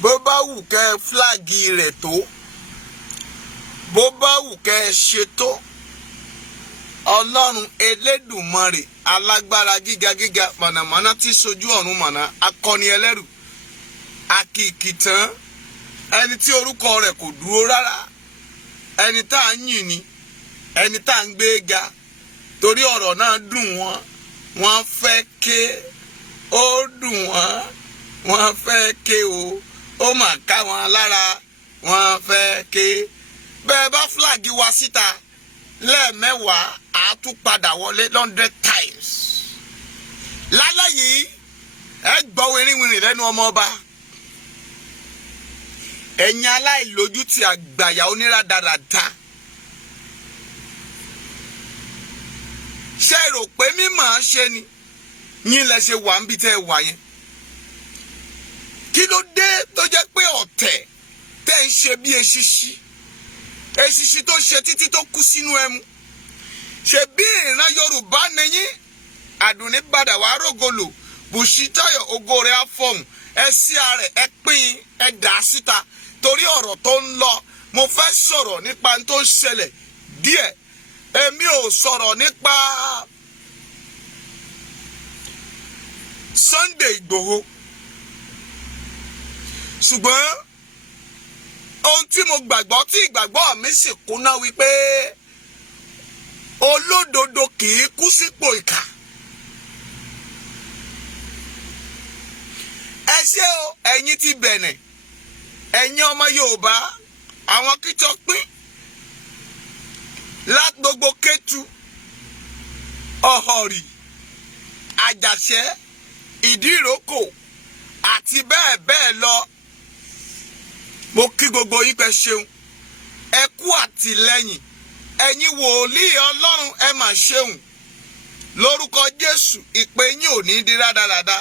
bó bá wù kẹ́ flagi rẹ̀ tó, bó bá wù kẹ́ ṣe tó, Ọlọ́run Elédùmarè alágbára gíga gíga mọ̀nàmọ́ná tí sojú ọ̀run mọ̀nà akọni ẹlẹ́rù akìkìtàn ẹni tí orúkọ rẹ̀ kò dúró rárá, ẹni tá à ń yìn ni, ẹni tá à ń gbé ga torí ọ̀rọ̀ náà dùn wọ́n, wọ́n fẹ́ ké, ó dùn wọ́n, wọ́n fẹ́ ké o, ó mà ká wọn lára, wọ́n fẹ́ ké. Bẹ́ẹ̀ bá flagi wa síta lẹ́ẹ̀mẹ́wàá á tún padà wọlé 100 times. Lálẹ́ yìí ẹ gbọ́ wìrìwìrì lẹ́nu ọmọ ọba. Ẹ̀yin aláìlójútì àgbàyà oníradàradà. Ṣé rò pé mímọ̀ ṣe ni yín lẹ ṣe wà níbi tẹ́ ẹ wà yẹn? Kí ló dé tó jẹ́ pé ọ̀tẹ̀ tẹ́ ń ṣe bí eṣiṣi tó ṣe títí tó kú sínú ẹmu? Ṣé bí ìran Yorùbá nìyín? Àdùnní padà wá rògolo, Bùṣítayọ̀ ògo rẹ̀ á fọ̀hún, ẹ sí ààrẹ ẹ pín ẹ dà síta torí ọ̀rọ̀ tó ń lọ. Mo fẹ́ sọ̀rọ̀ nípa tó ń ṣẹlẹ̀ díẹ̀. Èmi ò sọ̀rọ̀ nípa Sunday Igboho, ṣùgbọ́n ohun tí mo gbàgbọ́ tí ìgbàgbọ́ mi sì kúnná wípé olódodo kì í kú sípò ìkà. Ẹ ṣé o, ẹ̀yin ti Bẹ̀nẹ̀, ẹ̀yin ọmọ Yorùbá, àwọn kìtọ́ pín láti gbogbo Kétu, Ọ̀họ̀rì, Àjàṣẹ́, Ìdíròkò àti bẹ́ẹ̀ bẹ́ẹ̀ lọ. Mo kí gbogbo yín pé ṣeun, ẹ kú àtìlẹ́yìn, ẹ̀yin wòlíì Ọlọ́run ẹ mà ṣeun. Lórúkọ Jésù ìpè yín ò ní di rádaràda.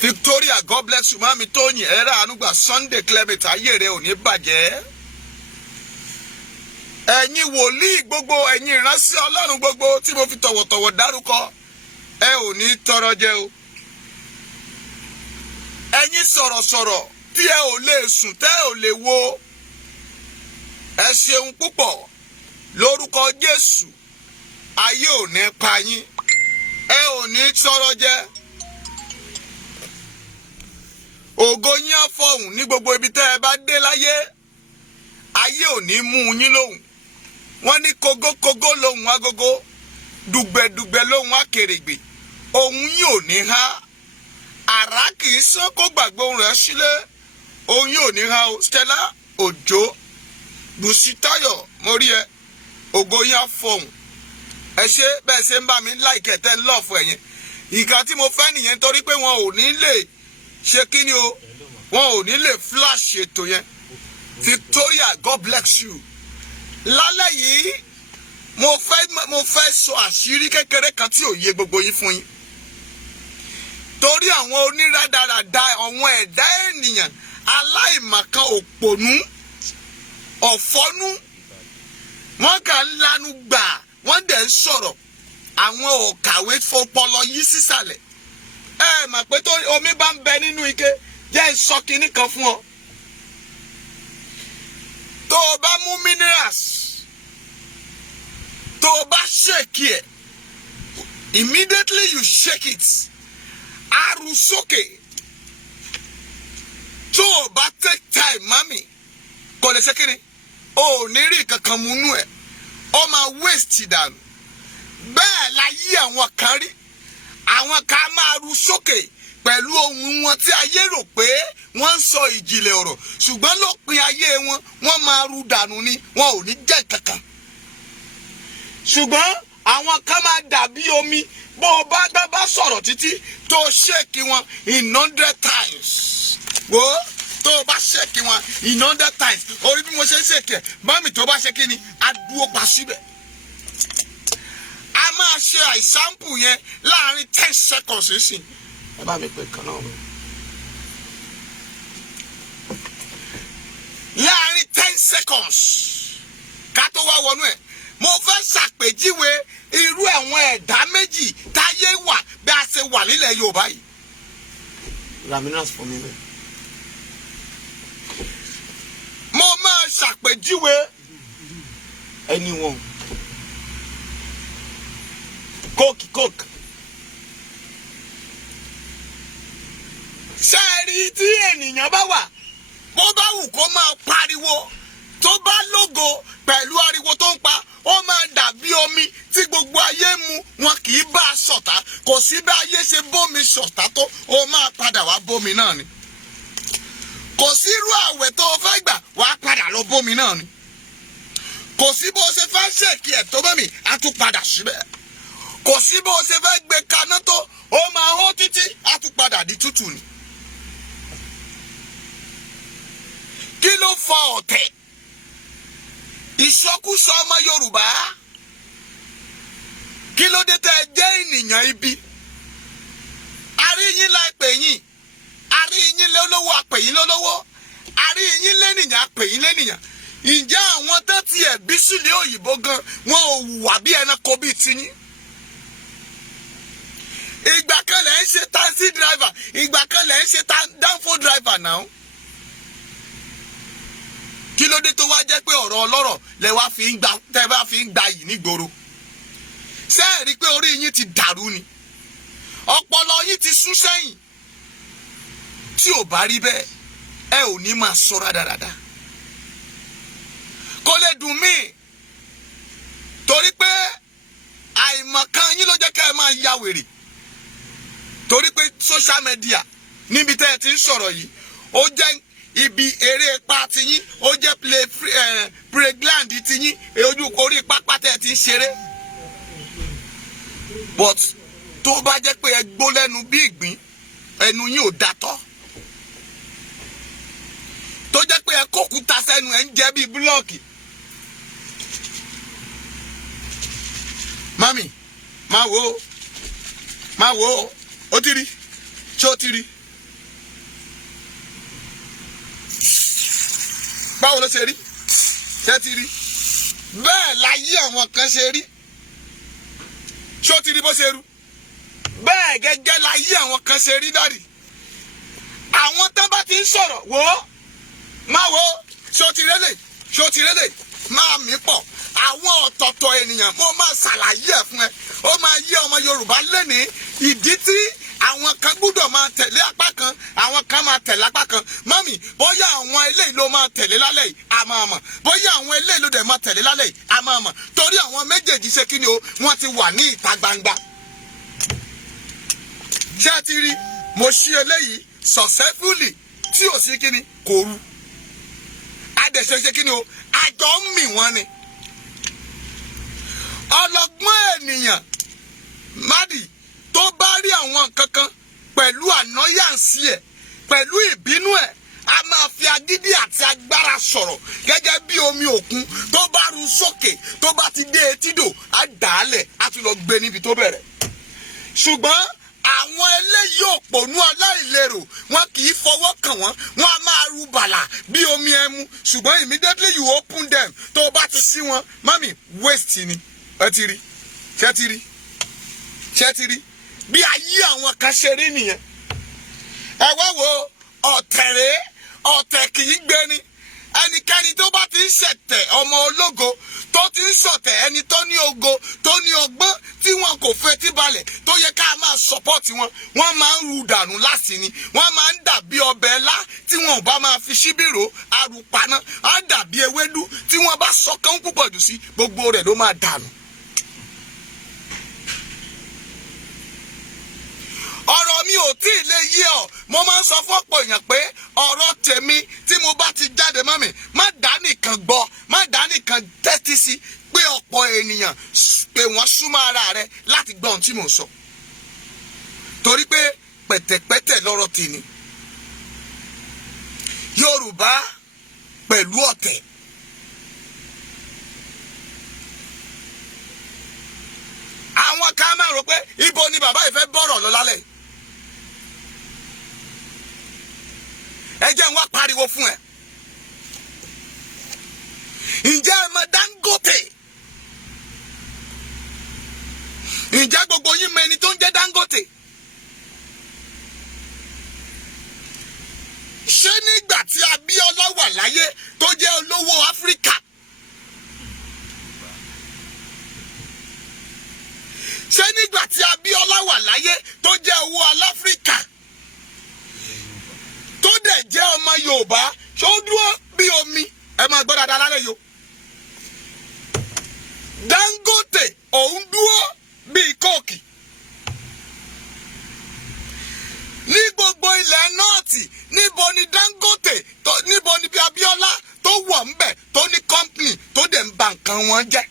Victoria, God bless you. Mami Tóyìn, ẹ̀rọ ànúgbà Sunday Clement, ayé rẹ̀ ò ní bàjẹ́. Ẹ̀yin wòlíì gbogbo, ẹ̀yin ìránṣẹ́ Ọlọ́run gbogbo tí mo fi tọ̀wọ̀tọ̀wọ̀ dárúkọ, ẹ ò ní tọrọ jẹ o. Ẹ̀yin sọ̀rọ̀sọ̀rọ̀ tí ẹ ò lè sùn, tẹ́ ẹ ò lè wo, ẹ ṣeun púpọ̀. Lórúkọ Jésù, ayé ò ní pa yín, ẹ ò ní tọrọ jẹ. Ògo yín á fọ̀hún ní gbogbo ibi tẹ́ ẹ bá dé láyé. Ayé ò ní mú yín lóhùn. Wọ́n ní kógókógó lóhùn agogo, dùgbẹ̀dùgbẹ̀ lóhùn akèrègbè. Ohùn yín ò ní há. Àrá kì í sán kó gbàgbé ohùn rẹ̀ sílé. Ohùn yín ò ní há o. Stella Òjó, Bùṣítayọ̀, mo rí ẹ. Ògo yín á fọ̀hún. Ẹ ṣé bẹ́ẹ̀ ṣe ń bá mi láìkẹ̀ tẹ́ ń lọ́ọ̀fù ẹ̀yìn. Ìkà tí mo fẹ́ nìyẹn torí pé wọn ò ní lè ṣe kí ni o. Wọn ò ní lè flash ètò yẹn. Victoria, God bless you. Lálẹ́ yìí mo fẹ́ sọ àṣírí kékeré kan tí ò yé gbogbo yín fún yín. Torí àwọn oníradàradà, àwọn ẹ̀dá ènìyàn aláìmọ̀kan òpònú ọ̀fọ́nú, wọ́n kàn ń lanu gbà, wọ́n dẹ̀ ń sọ̀rọ̀. Àwọn òkàwé fọpọlọ yí sísàlẹ̀. Ẹ mọ̀ pé tó omi bá ń bẹ nínú ike, jẹ́ ń sọ kinní kan fún ọ. Tó o bá mú minerals, tó o bá shake ẹ̀, immediately you shake it, á ru sókè. Tó o bá take time, mami, kò lè ṣe kíni, o ò ní rí kankan mú nú ẹ̀, ó máa waste dànù. Bẹ́ẹ̀ la yí àwọn kan rí, àwọn kan máa ru sókè pẹ̀lú ohun wọn tí ayé rò pé wọ́n ń sọ ìjìnlẹ̀ ọ̀rọ̀, ṣùgbọ́n lópin ayé wọn, wọ́n máa ru dànù ni, wọn ò ní jẹ́ kankan. Ṣùgbọ́n àwọn kan máa dàbí omi, bó o bá sọ̀rọ̀ títí tó ṣèkì wọn in 100 times. Wo tó o bá ṣèkì wọn in 100 times, orí bí mo ṣe ń ṣèkì ẹ̀, bámi tó bá ṣe kí ni, á dúró pa síbẹ̀. A máa ṣe àìsáǹpù yẹn láàrin 10 seconds nísìn. Ẹ bá mi pè kan náà. Láàrin 10 seconds ká tó wá wọnú ẹ̀, mo fẹ́ ṣàpèjúwe irú àwọn ẹ̀dá méjì táyé wà bí a ṣe wà nílẹ̀ Yorùbá yìí. Raminas fún mi bẹ́ẹ̀. àpèjúwe anyone coke ṣáàrí tí ènìyàn bá wà bó bá wù kó máa pariwo tó bá lógo pẹ̀lú ariwo tó ń pa ó máa dàbí omi tí gbogbo ayé mu wọn kì í bá a ṣọ̀tá kò sí bí ayé ṣe bómi ṣọ̀tá tó ó máa padà wá bómi náà ni kò sí irú àwẹ̀ tó o fẹ́ gbà wàá padà lọ bómi náà ni kò sí bó o ṣe fẹ́ ṣèkì ẹ̀ tó bẹ́mi á tún padà síbẹ̀ kò sí bó o ṣe fẹ́ gbé kaná tó ó máa hó títí á tún padà di tútù ni. kí ló fa ọ̀tẹ̀ ìṣọkúsọ ọmọ Yorùbá kí ló dé tẹ́ ẹ jẹ́ ènìyàn ibi àríyìn láìpẹ́ yín àríyìn lólówó àpèyìn lólówó àríyìn lẹ́nìyàn àpèyìn lẹ́nìyàn ǹjẹ́ àwọn tó ti ẹ̀bí sílé òyìnbó gan wọn ò hùwà bí ẹranko bíi tiyín ìgbà kan lẹ̀ ń ṣe taxi driver ìgbà kan lẹ̀ ń ṣe danfo driver náà kí ló dé tó wá jẹ́ pé ọ̀rọ̀ ọlọ́rọ̀ lẹ wá fi ń gba tẹ́ bá fi ń gba yìí nígboro ṣé ẹ rí i pé orí yín ti dàrú ni ọpọlọ yín ti sún sẹ́yìn tí ò bá rí bẹ́ẹ̀ ẹ ò ní máa sọ rádaràda kò lè dùn mí torí pé àìmọ̀kan yín ló jẹ́ ká ẹ máa ya wèrè torí pé social media níbi tẹ́ ẹ ti ń sọ̀rọ̀ yìí ó jẹ́ ibi eré ipa tiyín ó jẹ́ playground tiyín ojú orí pápá tẹ́ ẹ ti ń ṣeré but tó bá jẹ́ pé ẹ gbó lẹ́nu bí ìgbín ẹnu yín ò dàtọ́ tó jẹ́ pé ẹ kókúta sẹ́nu ẹ ń jẹ́ bíi búlọ́ọ̀kì mami máa wo ó ti rí ṣé ó ti rí báwo ló ṣe rí ṣé ti rí bẹ́ẹ̀ láyé àwọn kan ṣe rí ṣé ó ti rí bó ṣe rú bẹ́ẹ̀ gẹ́gẹ́ láyé àwọn kan ṣe rí dáàdì àwọn tán bá ti ń sọ̀rọ̀ wò ó máa wò ó ṣé ó ti rélè máa mí pọ̀ àwọn ọ̀tọ̀ọ̀tọ̀ ènìyàn mo máa ṣàlàyé ẹ̀ fún ẹ ó máa yé ọmọ Yorùbá lẹ́nìí ìdí tí àwọn kan gbúdọ̀ máa tẹ̀lé apá kan àwọn kan máa tẹ̀lé apá kan mọ́mì bóyá àwọn eléyìí ló máa tẹ̀lé lálẹ́ yìí a máa mọ̀ bóyá àwọn eléyìí ló dẹ̀ máa tẹ̀lé lálẹ́ yìí a máa mọ̀ torí àwọn méjèèjì ṣe kí ni o wọ́n ti wà ní ìta gbangba. ṣé ẹ ti rí mo ṣí eléyìí successfully tí ò sí kí ni kò rú adẹ̀ṣe ṣe kí ni o àjọ ń mì wọ́n ni ọlọ́gbọ́n ènìyàn mádì tó bá rí àwọn nǹkan kan pẹ̀lú ànáyànsí ẹ̀ pẹ̀lú ìbínú ẹ̀ a máa fi agídí àti agbára sọ̀rọ̀ gẹ́gẹ́ bí omi òkun tó bá ru sókè tó bá ti dé etídò á dàálẹ̀ á tún lọ gbé níbi tó bẹ̀rẹ̀ ṣùgbọ́n àwọn eléyìí òpònú aláìlérò wọn kì í fọwọ́ kàn wọ́n wọn a máa ru bàlà bí omi ẹmu ṣùgbọ́n immediately you open them tó o bá ti sí wọn mami waste ni ẹ ti rí ṣé ti rí bí ayé àwọn kan ṣe rí nìyẹn ẹ wá wo ọ̀tẹ̀ kì í gbé ni ẹnikẹ́ni tó bá ti ń ṣẹ̀tẹ̀ ọmọ ológo tó ti ń ṣọ̀tẹ̀ ẹni tó ní ògo tó ní ọgbọ́n tí wọn kò fetí balẹ̀ tó yẹ ká máa support wọn wọ́n máa ń ru dànù láti ni wọ́n máa ń dàbí ọbẹ̀ ńlá tí wọn ò bá máa fi ṣíbìrò arùpaná á dàbí ewédú tí wọ́n bá sọ́kàn púpọ̀ jù sí gbogbo rẹ̀ ló máa dànù. ọ̀rọ̀ mi ò tí ì lè yé ọ mo máa ń sọ fọ́pọ̀ èèyàn pé ọ̀rọ̀ tèmi tí mo bá ti jáde mọ́ mi má dá nìkan gbọ́ má dá nìkan tẹ́tí sí pé ọ̀pọ̀ ènìyàn pé wọ́n súnmọ́ ara rẹ láti gbọ́ ohun tí mò ń sọ torí pé pẹ̀tẹ̀pẹ̀tẹ̀ lọ́rọ̀ tèmi Yorùbá pẹ̀lú ọ̀tẹ̀ àwọn kan máa rò pé ibo ni bàbá ìfẹ́ bọ̀rọ̀ lọ lálẹ́ ẹ jẹ́ n wá pariwo fún ẹ ǹjẹ́ ẹ mọ̀ Dangote ǹjẹ́ gbogbo yín mọ̀ ẹni tó ń jẹ́ Dangote ṣé nígbà tí Abíọ́lá wà láyé tó jẹ́ olówó Áfíríkà Yorùbá ṣó dúró bí omi ẹ máa gbọ́ dáadáa lálẹ́ yo. Dangote òun dúró bí kóòkì. Ní gbogbo ilẹ̀ nọ́ọ̀tì níbo ni Dangote níbo ni bí Abíọ́lá tó wọ̀ ńbẹ̀ tó ní company tó dẹ̀ ń ba nǹkan wọn jẹ́.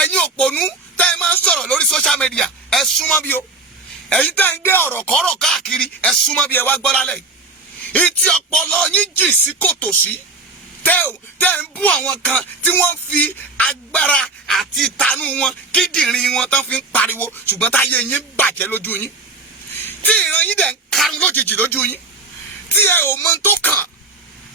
Ẹ̀yin òpònú tẹ́ ẹ máa ń sọ̀rọ̀ lórí social media ẹ súnmọ́ bí o. Ẹ̀yin tẹ́ ń gbé ọ̀rọ̀ kọ́rọ̀ káàkiri ẹ súnmọ́ bí ẹ wá gbọ́ lálẹ́ yìí. Ìtì ọpọlọ yín jì sí kòtò sí. Tẹ́ ń bú àwọn kan tí wọ́n fi agbára àti ìtanú wọn kíndìnrín wọn tán fi ń pariwo ṣùgbọ́n táyé yín bàjẹ́ lójú yín. Tí ìran yín dẹ̀ ń karùn lójijì lójú yín. Tí ẹ ò mọ tó kàn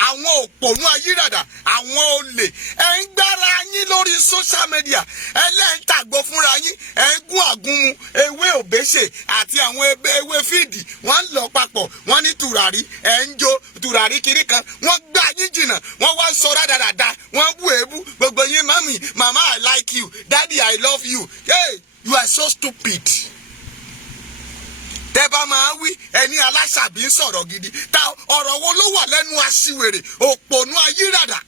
àwọn òpònú ayírádà àwọn olè ẹ ń gbára yín lórí social media ẹlẹ́ǹtàgbọ́ fúnra yín ẹ ń gún àgúnmu ewé òbéṣè àti àwọn ewé fíìdì wọ́n ń lọ papọ̀ wọ́n ní tùràrí ẹ ń jó tùràrí kiri kan wọ́n gbá yín jìnnà wọ́n wá sọ rádaràda wọ́n bú èébú gbogbo yín mami mama I like you daddy I love you hey you are so stupid. Tẹ́ bá máa wí ẹni aláṣàbí ń sọ̀rọ̀ gidi ta ọ̀rọ̀ wo ló wà lẹ́nu aṣiwèrè òpònú ayírádà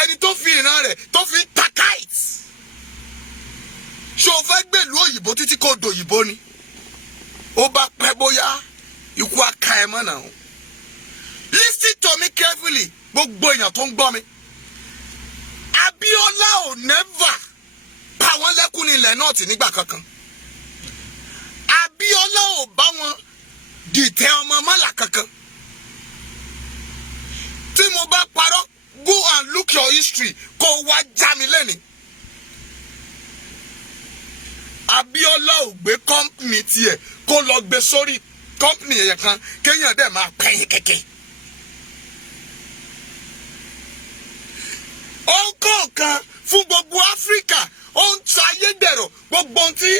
ẹni tó fi ìran rẹ̀ tó fi ń ta kite ṣé o fẹ́ gbèlú òyìnbó títí kò dòyìnbó ni ó bá pẹ́ bóyá ikú aka ẹ̀ mọ́ náà. Listen to me carefully gbogbo èèyàn tó ń gbọ́ mi. Abíọ́lá ò never pa wọ́n lẹ́kùn ní ilẹ̀ náà tì nígbà kankan. Abíọ́lá ò bá wọn dìtẹ̀ ọmọ mọ́là kankan. Tí mo bá parọ́ go and look your history kó wá já mi lẹ́ni. Abíọ́lá ò gbé company tiẹ̀ kó lọ gbé sórí company yẹn kan kéèyàn dẹ̀ máa pẹ́yìn kẹ̀kẹ́. Ó ń kọ́ nǹkan fún gbogbo Áfíríkà ó ń ta ayédèrò gbogbo ohun tí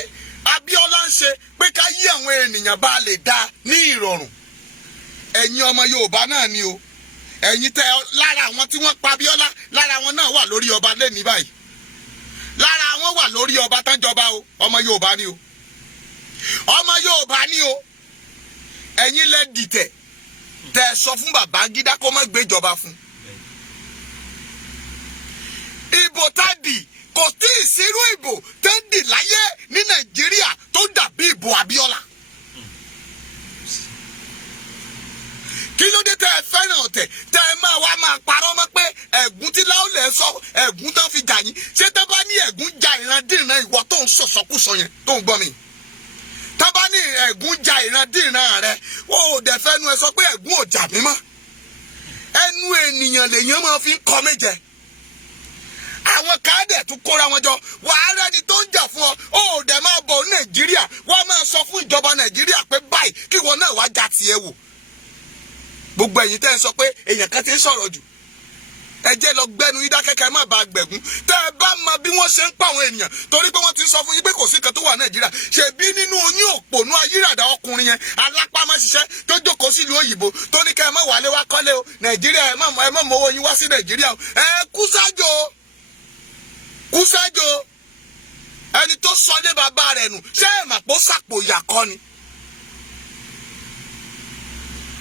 Abíọ́lá ń ṣe pé ká yí àwọn ènìyàn bá lè dá ní ìrọ̀rùn. Ẹ̀yin ọmọ Yorùbá náà ni o. Ẹ̀yin tẹ lára àwọn tí wọ́n pa Abíọ́lá lára wọn náà wà lórí ọba lẹ́ni báyìí. Lára wọn wà lórí ọba tán jọba o. Ọmọ Yorùbá ni o. Ọmọ Yorùbá ni o. Ẹ̀yin lẹ dìtẹ̀ tẹ sọ fún Babangida kó má gbé ìjọba fún. Ìbò tá dì kò tí ì sírú ìbò tó ń dì láyé ní Nàìjíríà tó dàbí ìbò Abíọ́lá. Kí ló dé tẹ́ ẹ fẹ́ràn ọ̀tẹ̀ tẹ́ ẹ máa parọ́ mọ́ pé ẹ̀gún tí láòlẹ̀ sọ ẹ̀gún tán fi jà yín ṣé tẹ́ bá ní ẹ̀gún ja ìrandíran ìwọ tó ń sọ̀sọ́kùsọ yẹn tó ń gbọ́ mi. Tẹ́ bá ní ẹ̀gún ja ìrandíran rẹ ó dẹ̀ fẹ́nu ẹ sọ pé ẹ̀gún ò jà mí mọ́. Ẹnu ènìyàn lèèyàn máa fi ń kọ́ méje. Àwọn káàdẹ̀ tún kóra wọn jọ wàá rẹni tó ń jà fún ọ ó dẹ̀ máa bọ̀ Nàìjíríà wọ́n máa sọ fún ìjọba Nàìjíríà pé báyìí kí wọn náà wá já tiẹ̀ wò. Gbogbo ẹ̀yin tẹ́ ẹ sọ pé èèyàn kan ti ń sọ̀rọ̀ jù ẹ jẹ́ lọ gbẹ́nu yín dákẹ́kẹ́ má bàa gbẹ̀gún tẹ́ ẹ bá mọ bí wọ́n ṣe ń pa àwọn ènìyàn torí pé wọ́n ti sọ fún yín pé kò sí kan tó wà Nàìjíríà ṣèbí nínú yín òpònú ayírádà ọkùnrin yẹn alápámọ́ṣiṣẹ́ tó jókòó sílùú òyìnbó tó ní kẹ́ ẹ má wálé wá kọ́lé o Nàìjíríà ẹ má mọ owó yín wá sí Nàìjíríà o ẹ kú sájò ẹni tó sọdé bàbá rẹ̀ nù ṣé ẹ mà pọ̀ sàpò ìyàkọ́ ni.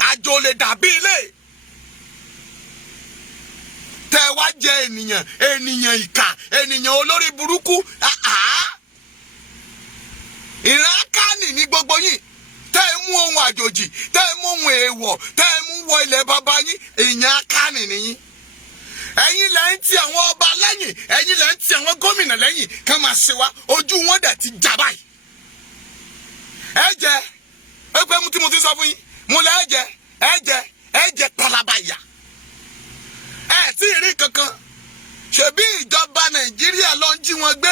Àjò lè dàbí ilé tẹ wá jẹ ènìyàn ìkà ènìyàn olórí burúkú ìran kánì ní gbogbo yìí tẹ ẹ mú ohun àjòjì tẹ ẹ mú ohun èèwọ̀ tẹ ẹ mú wọ ilẹ̀ bàbá yín èèyàn kánì nìyí. Ẹ̀yin lẹ ń ti àwọn ọba lẹ́yìn ẹ̀yin lẹ ń ti àwọn gómìnà lẹ́yìn ká máa ṣe wá ojú wọn dẹ̀ ti já báyìí. Ẹ jẹ ẹ pé tí mo ti sọ fún yín mo lẹ ẹ jẹ palaba ìyà. Ẹ tí ì rí kankan ṣebí ìjọba Nàìjíríà ló ń jí wọn gbé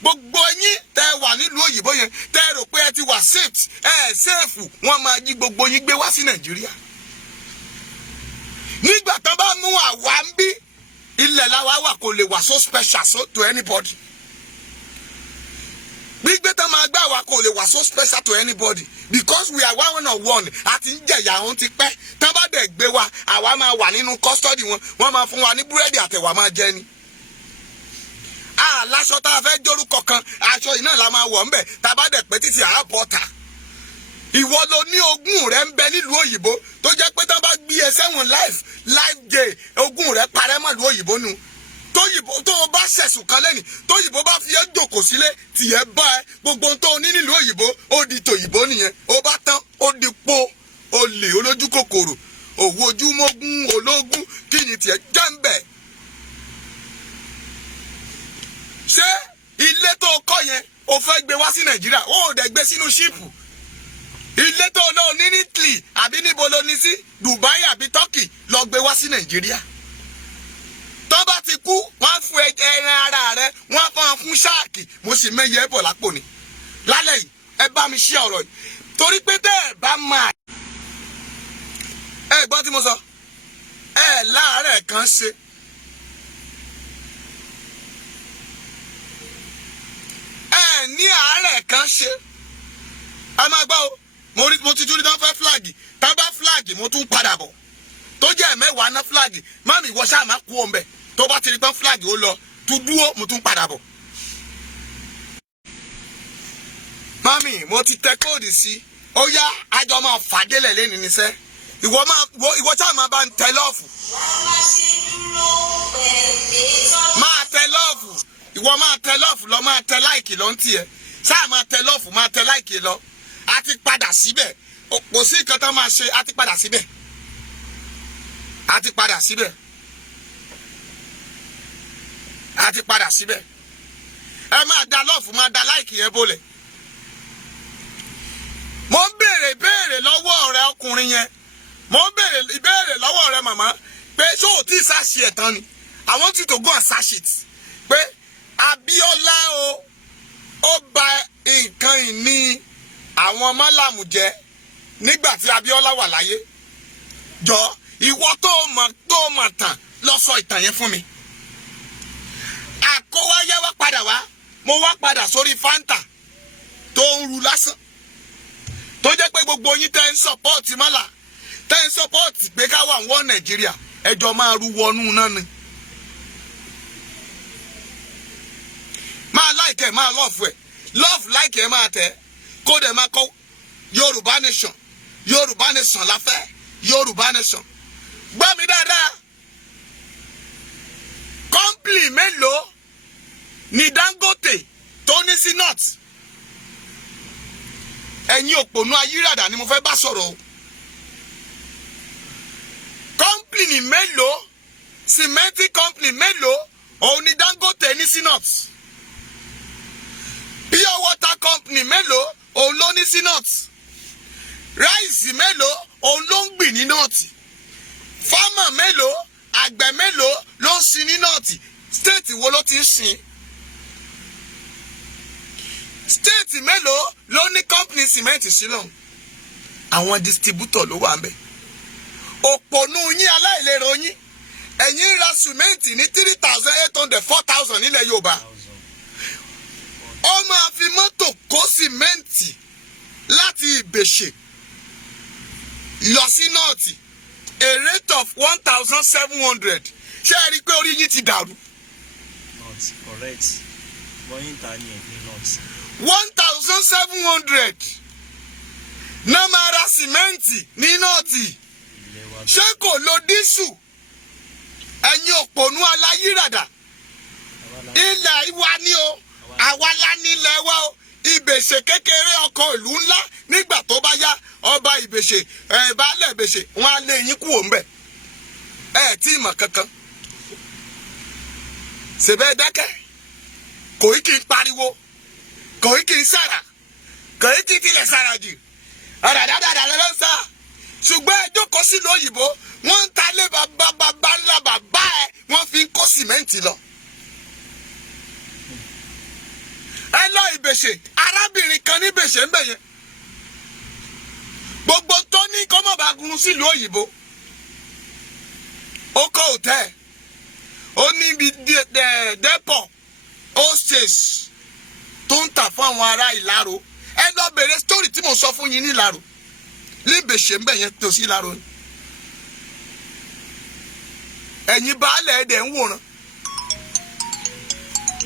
gbogbo yín tẹ wà nílùú òyìnbó yẹn tẹ rò pé ẹ ti wà safe ẹ sẹ́ẹ̀fù wọ́n máa jí gbogbo yín gbé wá sí Nàìjíríà. Nígbà tó bá mú àwa ń bí ilẹ̀ làwa wà kò lè wà so special so to anybody. Gbígbé tó máa gbà wá kò lè wà so special to anybody because we are one on one àti ń jẹ̀yà òun ti pẹ́ tán bá dẹ̀ gbé wa àwa máa wà nínú custody wọ́n máa fún wa ní búrẹ́dì àtẹ̀wà máa jẹ ni. Láṣọ tá a fẹ́ jórúkọ kan aṣọ iná la máa wọ̀ ńbẹ̀ tá a bá dẹ̀ pẹ́ títí àábọ̀ta. ìwọ ló ní ogún rẹ ń bẹ nílùú òyìnbó tó jẹ́ pé tán bá gbé ẹ sẹ́wọ̀n life jẹ ogún rẹ parẹ́ mọ́ ìlú òyìnbó nu tó o bá ṣẹ̀sùn kan lẹ́nìí tóyìnbó bá fi ẹ́ jòkó sílé tìyẹ́ bá ẹ gbogbo tó o ní nílùú òyìnbó ó di tòyìnbó nìyẹn ó bá tán ó di po olè olójú kòkòrò òwò ojúmọ́gún ológun kí ni tiẹ̀ jẹ́ ń bẹ̀. ṣé ilé tó kọ́ yẹn o fẹ́ gbé wá sí nàìjíríà ó dẹ̀ gbé sínú ṣíìpù ilé tó lọ ní Italy àbí níbo ló ní sí Dubai àbí Turkey lọ gbé wá sí nàìjíríà tó bá ti kú wọ́n fún ẹran ara rẹ wọ́n fọ́n fún ṣáàkì mo sì mẹ́yẹ bọ̀ lápò ni lálẹ́ yìí ẹ bá mi ṣí ọ̀rọ̀ yìí torí pé tẹ́ ẹ bá máa ẹ gbọ́ tí mo sọ ẹ láàárẹ̀ kan ṣe ẹ ní àárẹ̀ kan ṣe ẹ máa gbọ́ o mo ti tún ní tán fẹ́ fúláàgì tá bá fúláàgì mo tún padà bọ̀ tó jẹ́ mẹ́wàá ná fúláàgì mami ìwọ ṣáà máa kú òun bẹ̀ tó bá ti rí tán fúláàgì ó lọ tún dúró mo tún padà bọ̀. mami mo ti tẹ kóòdù sí ó yá àjọ máa fàdélẹ̀ lẹ́nu níṣẹ́ ìwọ ṣáà máa bá ń tẹ lọ́ọ̀fù máa tẹ lọ́ọ̀fù ìwọ máa tẹ lọ́ọ̀fù lọ máa tẹ láìkì lọ ń tiẹ̀ ṣáà máa tẹ lọ́ọ̀fù máa tẹ láìkì lọ a ti padà síbẹ̀ kò sí nǹkan tán máa ṣe a ti padà síbẹ̀ a ti padà síbẹ̀ a ti padà síbẹ̀ ẹ máa da lọ́ọ̀fù máa da láìkì yẹn bólẹ̀ mo ń béèrè ìbéèrè lọ́wọ́ ọ̀rẹ́ ọkùnrin yẹn mo ń béèrè ìbéèrè lọ́wọ́ ọ̀rẹ́ màmá pé ṣó ò tí ì sáṣì ẹ̀ tán ni I want you to go and search it pé Abíọ́lá ó bà nǹkan ìní àwọn málàmù jẹ́ nígbà tí Abíọ́lá wà láyé jọ ìwọ tó mọ̀ tán lọ sọ ìtàn yẹn fún mi àkówáyé wá padà wá mo wá padà sórí Fanta tó ń ru lásán tó jẹ́ pé gbogbo yín tẹ́ ń sọ́pọ́ọ̀tì mọ́là tẹ́ ń sọ́pọ́ọ̀tì pé ká wà wọ́n Nàìjíríà ẹjọ́ máa rú wọnú náà ni máa láìkẹ́ máa lọ́ọ̀fù ẹ̀ lọ́ọ̀fù láìkẹ́ máa tẹ̀ kó dẹ̀ máa kọ́ Yorùbá nation Yorùbá nation la fẹ́ Yorùbá nation gbọ́ mi dáadáa kọ́ńpìlì mélòó ni Dangote tó ní sí north ẹ̀yin òpònú ayírádà ni mo fẹ́ bá sọ̀rọ̀ o kọ́ńpìlì mélòó sìmẹ́ntì kọ́ńpìlì mélòó òun ni Dangote ní sí north pure water company mélòó òun ló ní sí north ráìsì mélòó òun ló ń gbìn ní north fámà mélòó àgbẹ̀ mélòó ló ń sin ní north state wo ló ti ń sin state mélòó ló ní company cement sílọ̀ àwọn distributor ló wà ńbẹ̀ òpònú yín aláìlérò yín ẹ̀yin ra cement ní 3,800 4,000 nílẹ̀ Yorùbá ó máa fi mọ́tò kó sìmẹ́ǹtì láti Ìbèṣè lọ sí nọ́ọ̀tì a rate of 1,700 ṣé ẹ rí i pé orí yín ti dàrú. not correct bọ́yìn ta ni ẹ̀gbìn not. 1,700 náà máa ra sìmẹ́ǹtì ní nọ́ọ̀tì ṣé kò lo dísù ẹ̀yin òpònú aláyírádà ilẹ̀ wa ni o àwa la nílẹ̀ wa o Ìbèṣè kékeré ọkọ̀ ìlú ńlá nígbà tó bá yá ọba Ìbèṣè baálẹ̀ Ìbèṣè wọn á lé yín kúrò ńbẹ̀ tí ì mọ̀ kankan ṣèbẹ́ dákẹ́ kò í kí n pariwo kò í kí n sára kò í kí n tilẹ̀ sára jù ọ̀rọ̀ dáadáa ló ń sá ṣùgbọ́n ẹ jókòó sílùú òyìnbó wọ́n ń ta lé bàbá ńlá bàbá ẹ wọ́n fi ń kó sìmẹ́ǹtì lọ. ẹ lọ Ìbèṣè arábìnrin kan ní Ìbèṣè ń bẹ̀ yẹn gbogbo tó ní kọ́mọ̀bá gun sílùú òyìnbó ó kọ́ hòtẹ́ẹ̀ ó ní ibi dẹ́pọ̀ hostage tó ń tà fún àwọn ará Ìlaro ẹ lọ bèrè story tí mo sọ fún yín ní Ìlaro ní Ìbèṣè ń bẹ̀ yẹn tó sí Ìlaro ẹ̀yin baálẹ̀ ẹ̀dẹ̀ ń wòran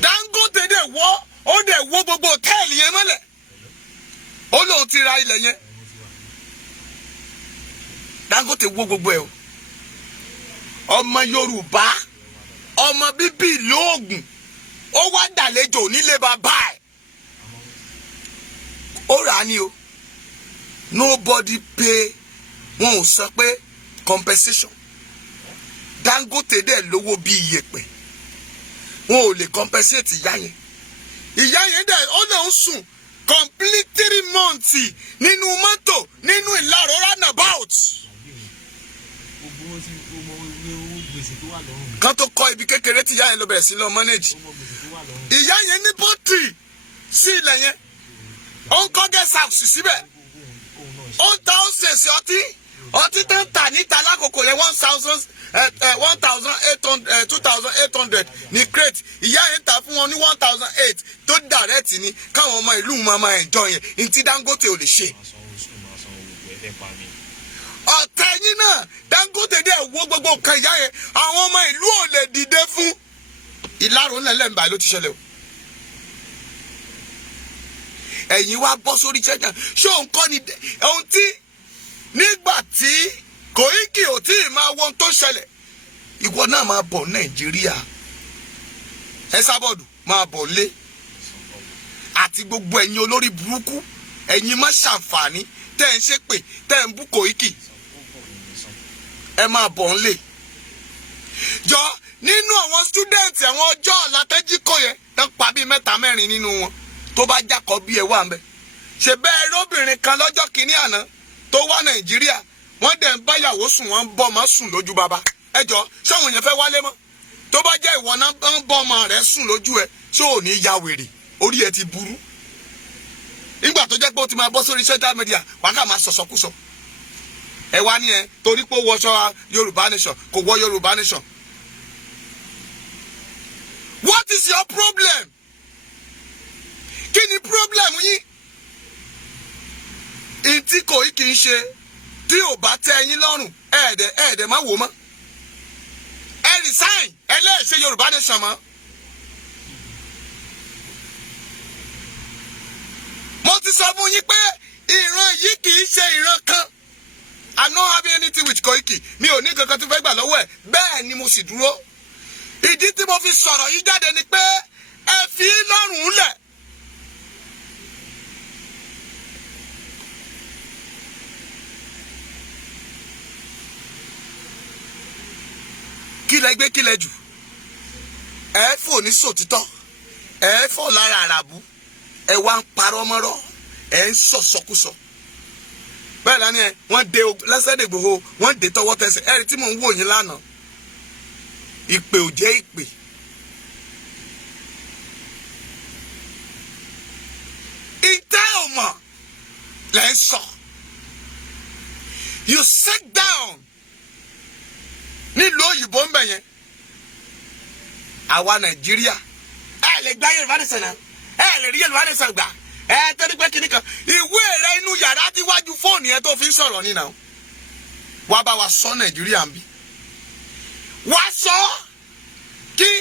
Dangote dẹ̀ wọ́ ó dẹ̀ wó gbogbo hòtẹ́ẹ̀lì yẹn mọ́lẹ̀ ó lóun ti ra ilẹ̀ yẹn Dangote wó gbogbo ẹ̀ o. Ọmọ Yorùbá, ọmọ bíbí ìlú Ògùn, ó wá dàlejò nílé bàbá ẹ̀. Ó rà ní o. Nobody pay. Wọn ò sọ pé compensation. Dangote dẹ̀ lówó bí iyẹ̀pẹ̀. Wọn ò lè compensate ìyá yẹn. Ìyá yẹn dẹ̀ ó náà ń sùn complete 3 months nínú mọ́tò nínú Ìlaró roundabout. Kan tó kọ́ ibi kékeré tí ìyá yẹn lọ bẹ̀rẹ̀ sí lọ manage. Ìyá yẹn ní pọ́tì sí ilẹ̀ yẹn. Ó ń kọ́ guest house síbẹ̀. Ó ń ta ó ṣèṣe ọtí tó ń tà níta lákòókò yẹn 2,800 ní crate. Ìyá yẹn ta fún wọn ní 1,008 tó direct ni káwọn ọmọ ìlú máa enjoy yẹn. Ntí Dangote ò lè ṣe. Ọ̀tẹ̀ yín náà Dangote dẹ̀ wó gbogbo nǹkan ìyá yẹn. Àwọn ọmọ ìlú ò lè dìde fún. Ìlaró ńlẹ̀lẹ́mbà ló ti ṣẹlẹ̀ o. Ẹ̀yin wá bọ́ sórí chẹ́jà. Ṣé òun kọ́ ni ohun tí nígbà tí Koiki ò tí ì máa wo ohun tó ṣẹlẹ̀? Ìwọ náà máa bọ̀ Nàìjíríà. Ẹsábọ̀dù máa bọ̀ lé. Àti gbogbo ẹ̀yin olórí burúkú. Ẹ̀yin má ṣàǹfààní. Tẹ́ ń ṣépè. Tẹ́ ń bú Koiki. Ẹ máa bọ̀ lé. Jọ nínú àwọn student àwọn ọjọ́ ọ̀la tẹ́jí kò yẹn. Tán pa bí 3 4 nínú wọn. Tó bá jákọ̀ bí ẹ wà ń bẹ. Ṣé bẹ́ẹ̀ lóbìnrin kan lọ́jọ́ kìíní àná tó wá Nàìjíríà, wọ́n dẹ̀ ń báyàwó sùn, wọ́n ń bọ́ ọmọ sùn lójú bàbá. Ẹ jọ ṣáwọn èèyàn fẹ́ wálé mọ́? Tó bá jẹ́ ìwọ náà ń bọ́ ọmọ rẹ̀ sùn lójú ẹ, ṣé ò ní ya wèrè? Orí ẹ ti burú. Nígbà tó jẹ́ pé ó ti máa bọ́ sórí social media, wàá kà máa sọ̀sọ̀kúsọ. Ẹ wá ní ẹ torí pé ó wọṣọ Yorùbá nation, kò wọ Yorùbá nation. What is your problem? Kí ni problem yín? Ìtí Koiki ń ṣe tí ò bá tẹ́ yín lọ́rùn ẹ̀ẹ́dẹ̀ má wò mọ́. Ẹ resign ẹlẹ́ẹ̀ṣẹ̀ Yorùbá nation mọ́. Mo ti sọ fún yín pé ìran yìí kì í ṣe ìran kan. I'm not having anything with Koiki. Mi ò ní kankan tó fẹ́ gbà lọ́wọ́ ẹ̀. Bẹ́ẹ̀ ni mo sì dúró. Ìdí tí mo fi sọ̀rọ̀ yìí jáde ni pé ẹ fi lọ́rùn lẹ̀. Kílẹ̀ gbé kílẹ̀ jù. Ẹ fò ní sòtítọ́. Ẹ fò lára àràbù. Ẹ wá ń parọ́ mọ́rọ́. Ẹ ń sọ̀sọ̀kúsọ. Bẹ́ẹ̀ lánàá ẹ wọ́n dé lẹ́sẹ̀ Ìgbòho, wọ́n dé tọwọ́ tẹsẹ̀. Ẹ rí tí mò ń wò yín lánàá. Ìpè ò jẹ́ ìpè. Ìtẹ́ ò mọ̀ lẹ́ ń sọ. You sit down. Nílùú òyìnbó ń bẹ̀ yẹn. Àwa Nàìjíríà. Ẹ lè gbá Yorùbá nation náà. Ẹ lè rí Yorùbá nation gbà. Ẹ tẹ́lẹ̀ pé kíní kan. Ìwé rẹ inú yàrá tí wájú fóònù yẹn tó fi ń sọ̀rọ̀ nínà. Wá bá wa sọ Nàìjíríà ń bí. Wá sọ kí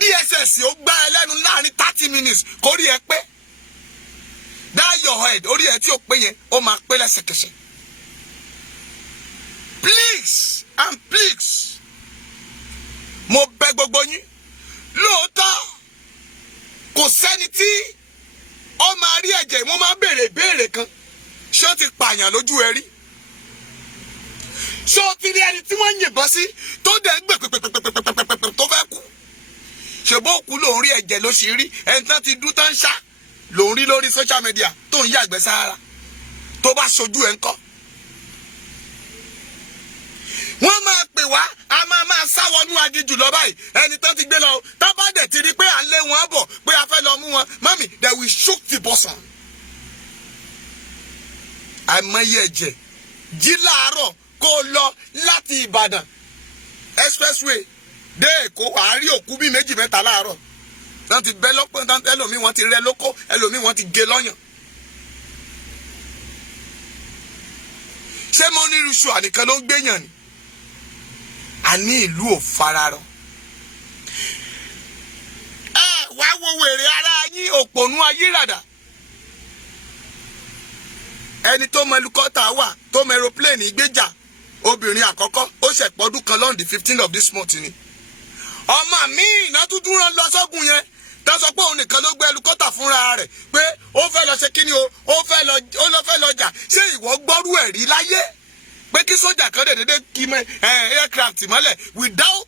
DSS ó gbá ẹ lẹ́nu láàrin 30 minutes kórí ẹ pé. That your head orí ẹ tí ó pé yẹn ó máa pé lẹ́sẹ̀kẹsẹ̀. Please and please. Mo bẹ̀ gbogbo yín lóòótọ́ kò sẹ́ni tí ó máa rí ẹ̀jẹ̀. Mo máa béèrè ìbéèrè kan. Ṣé ó ti pààyàn lójú ẹ rí? Ṣé ó ti rí ẹni tí wọ́n ń yìnbọn sí tó dẹ̀ ń gbè pèpèpèpèpèpè tó fẹ́ kú? Ṣé bó kú lòun rí ẹ̀jẹ̀ ló ṣe rí? Ẹni tán ti dún tán ṣá lòun rí lórí social media tó ń yàgbẹ́ sára. Tó bá ṣojú ẹ̀ ń kọ́. Wọ́n máa pè wá, a máa sáwọnú agijù lọ báyìí. Ẹni tán ti gbé lọ, tá bá dẹ̀ ti rí pé à ń lé wọn bọ̀, pé a fẹ́ lọ mú wọn. Mami, they will shoot the person. Àìmọye ẹ̀jẹ̀ jí láàárọ̀ kó lọ láti Ìbàdàn expressway dé Èkó, wàá rí òkú bí 2 3 láàárọ̀. Wọ́n ti bẹ́ lọ́pọ̀, ẹlòmíì wọ́n ti rẹ́ lóko, ẹlòmíì wọ́n ti gé lọ́yàn. Ṣé mo ní irúṣu ànìkan ló ń gbéyàn ni? A ní ìlú ò fararọ. Wá wo wèrè ara yín òpònú ayíràdà. Ẹni tó mọ helicopter wà, tó mọ aeroplane ìgbéjà, obìnrin àkọ́kọ́ ó ṣe pọ́dún kan lọ́n the 15th of this month ni. ọmọ mi iná tuntun rán lọ sọ́gun yẹn tó sọ pé òun nìkan ló gbé ẹlukọ́tà fúnra rẹ̀ pé ó fẹ́ lọ ṣe kíni o ó lọ fẹ́ lọ jà. ṣé ìwọ gbọ́rú ẹ̀ rí láyé pé kí sójà kan dédé kí aircraft mọ́lẹ̀ without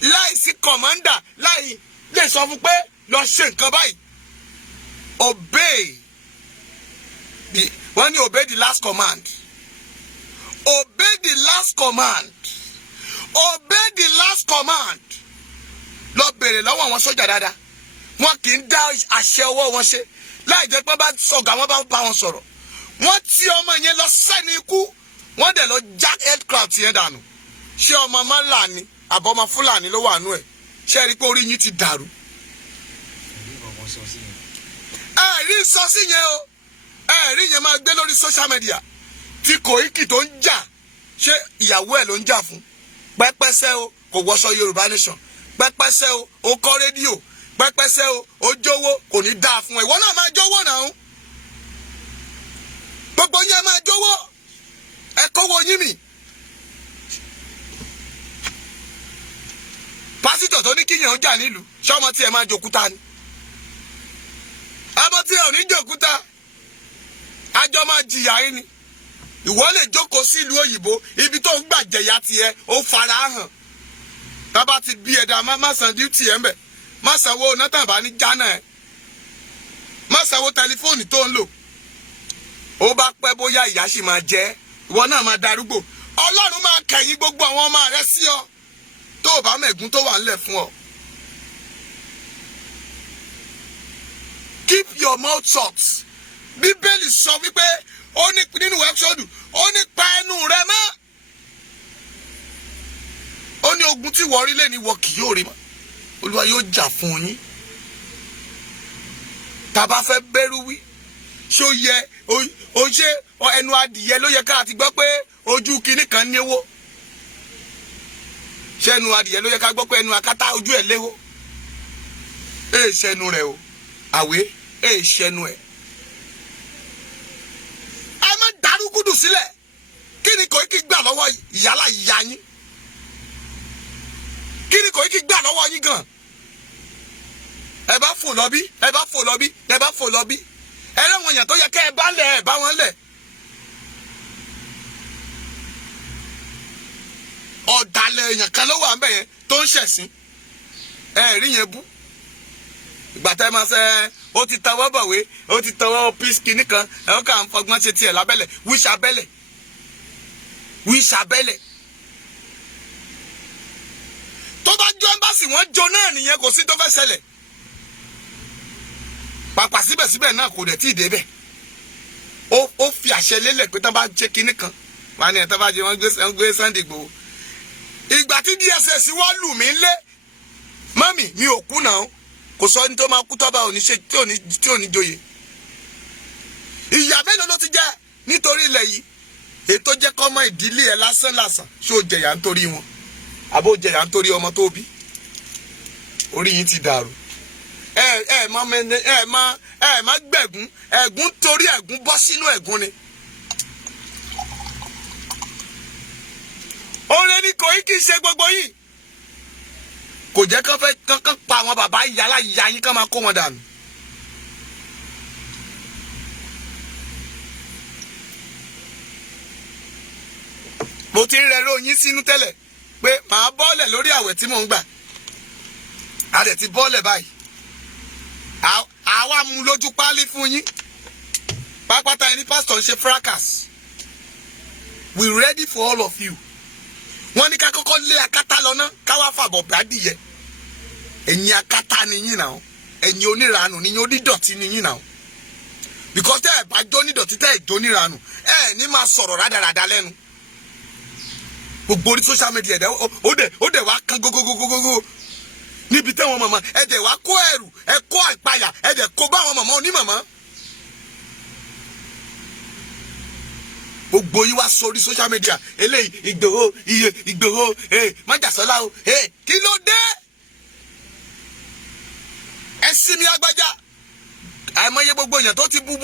láìsí commander láì lè sọ fún pé lọ ṣe nǹkan báyìí. Obey wọ́n ní obey the last command. Obey the last command. Obey the last command. Lọ bèrè lọ́wọ́ àwọn sójà dáadáa. Wọ́n kì í dá àṣẹ ọwọ́ wọn ṣe. Láì jẹ́ pé bá sọ̀gá wọn bá bá wọn sọ̀rọ̀. Wọ́n ti ọmọ yẹn lọ sẹ́ni ikú. Wọ́n dẹ̀ lọ jack aircraft yẹn dànù. Ṣé ọmọ Málà ni àbọ̀mọ Fúlàní ló wà nú ẹ̀? Ṣé ẹ rí pé orí yín ti dàrú? Rí sọ sí yẹn o. Rí yẹn máa gbé lórí social media. Tí Koiki tó ń jà. Ṣé ìyàwó ẹ̀ ló ń jà fún? Pẹ́pẹ́sẹ́ o kò wọṣọ Yorùbá nation. Pẹ́pẹ́sẹ́ o ó kọ́ rédíò. Pẹ́pẹ́sẹ́ o ó jówó kò ní dáa fún ẹ. Ìwọ náà máa jówó náà. Gbogbo yẹn máa jówó. Ẹ kówó yín mì. Pásítọ̀ tó ní kíyàn jà nílùú ṣọ́mọ tí ẹ máa jòkúta ni. Ọmọ tí ẹ ò ní jòkúta. Àjọ máa jìyà yín ni. Ìwọ lè jókòó sí ìlú òyìnbó ibi tó ń gbàjẹ̀yà tiẹ̀ ó fara hàn. Tábà ti bí ẹ̀dá má san díútì ẹ̀ ń bẹ̀. Má sanwó nátàbá ní jánà ẹ̀. Má sanwó tẹlifóònù tó ń lò. Ó bá pẹ́ bóyá ìyá sì máa jẹ́. Ìwọ náà máa darúgbò. Ọlọ́run máa kẹ̀yìn gbogbo àwọn ọmọ rẹ sí ọ. Tó o bá mẹ̀gún tó wà ńlẹ̀ fún ọ. Keep your mouth shut. Bíbélì sọ wípé ó ní nínú Ẹ́kísódù ó ní pa ẹnu rẹ mọ́. Ó ní ogun tí wọ́n rí lé ní wọ́n kì yóò rí mọ́. Olúwa yóò jà fún yín. Tàbá fẹ́ bẹ̀rù wí. Ṣó yẹ o ṣe ẹnu adìyẹ ló yẹ ká ti gbọ́ pé ojú kinní kan níwó. Ṣé ẹnu adìyẹ ló yẹ ká gbọ́ pé ẹnu akátá ojú ẹ̀ léwó. Ṣẹnu rẹ̀ o. Àwé ṣẹnu ẹ̀. Ẹ má darúgúdù sílẹ̀. Kí ni Koiki gbà lọ́wọ́ ìyálà ìyá yín? Kí ni Koiki gbà lọ́wọ́ yín gan? Ẹ bá fò lọ bí, ẹ bá fò lọ bí, ẹ bá fò lọ bí. Ẹ lẹ́wọ̀n èèyàn tó yẹ kẹ́ ẹ bá lẹ̀ ẹ bá wọn lẹ̀. Ọ̀dàlẹ̀ èèyàn kan ló wà ń bẹ̀ yẹn tó ń ṣẹ̀sín. Ẹ rí yẹn bú. Ìgbà tẹ́ máa ṣe ó ti tọwọ́ bọ̀wé ó ti tọwọ́ píṣkì nìkan ẹ̀ ó kà ń fọgbọ́n ṣe tiẹ̀ lábẹ́lẹ̀ wíṣàbẹ́lẹ̀. Tó bá jó ẹ́mbásì wọ́n jó náà nìyẹn kò sí tó fẹ́ ṣẹlẹ̀. Pàpà síbẹ̀síbẹ̀ náà kò dẹ̀ tí ì débẹ̀. Ó fi àṣẹ lélẹ̀ pé tán bá ṣe kinní kan wà ní ẹ̀ tán bá jẹ wọ́n gbé Sunday Igboho. Ìgbà tí DSS wọ́n lù mí lé mọ́mì mi ò kú náà kò sọ ní tó máa kú tọ́ba òní ṣe tí ò ní joyè. Ìyà mélòó ló ti jẹ́ nítorí ilẹ̀ yìí ètò jẹ́ kọ́mọ ìdílé ẹ̀ lásán ṣé o jẹ̀yà nítorí wọn àbó jẹ̀yà nítorí ọmọ tó bí. Orí yín ti dàrú. Ẹ má gbẹ̀gún ẹ̀gún torí ẹ̀gún bọ́ sínú ẹ̀gún ni. Oore ni Koiki ṣe gbogbo yìí. Kò jẹ́ kán fẹ́ kán pa àwọn bàbá ìyálà ìyá yín kán máa kó wọn dànù. Mo ti ń rẹ̀rọ yín sínú tẹ́lẹ̀ pé màá bọ́ọ̀lẹ̀ lórí àwẹ̀ tí mò ń gbà. A dẹ̀ ti bọ́ọ̀lẹ̀ báyìí. Àwa mú lójú páálí fún yín. Pápátá ẹni pásítọ̀ ń ṣe fracas. We ready for all of you. Wọ́n ní ká kọ́kọ́ lé akátá lọ́nà káwá fàbọ̀ bádìyẹ. Ẹ̀yin akátá ni yín náà. Ẹ̀yin oníranù ni yín onídọ̀tí ni yín náà. Because tẹ́ ẹ̀ bá jó nídọ̀tí tẹ́ ẹ̀ jó níranù. Ẹ ní máa sọ̀rọ̀ rádaràda lẹ́nu. Gbogbo orí social media ó dẹ̀ wá kán gógógógógógó. Níbi tẹ́wọn màmá ẹ dẹ̀ wá kó ẹrù ẹ kó àpáyà ẹ dẹ̀ kó bá àwọn màmá onímàmá. Gbogbo yín wá sórí social media eléyìí Ìgbòho májàsọ́lá o kí ló dé? Ẹ sí mi agbájá àìmọye gbogbo èèyàn tó ti bú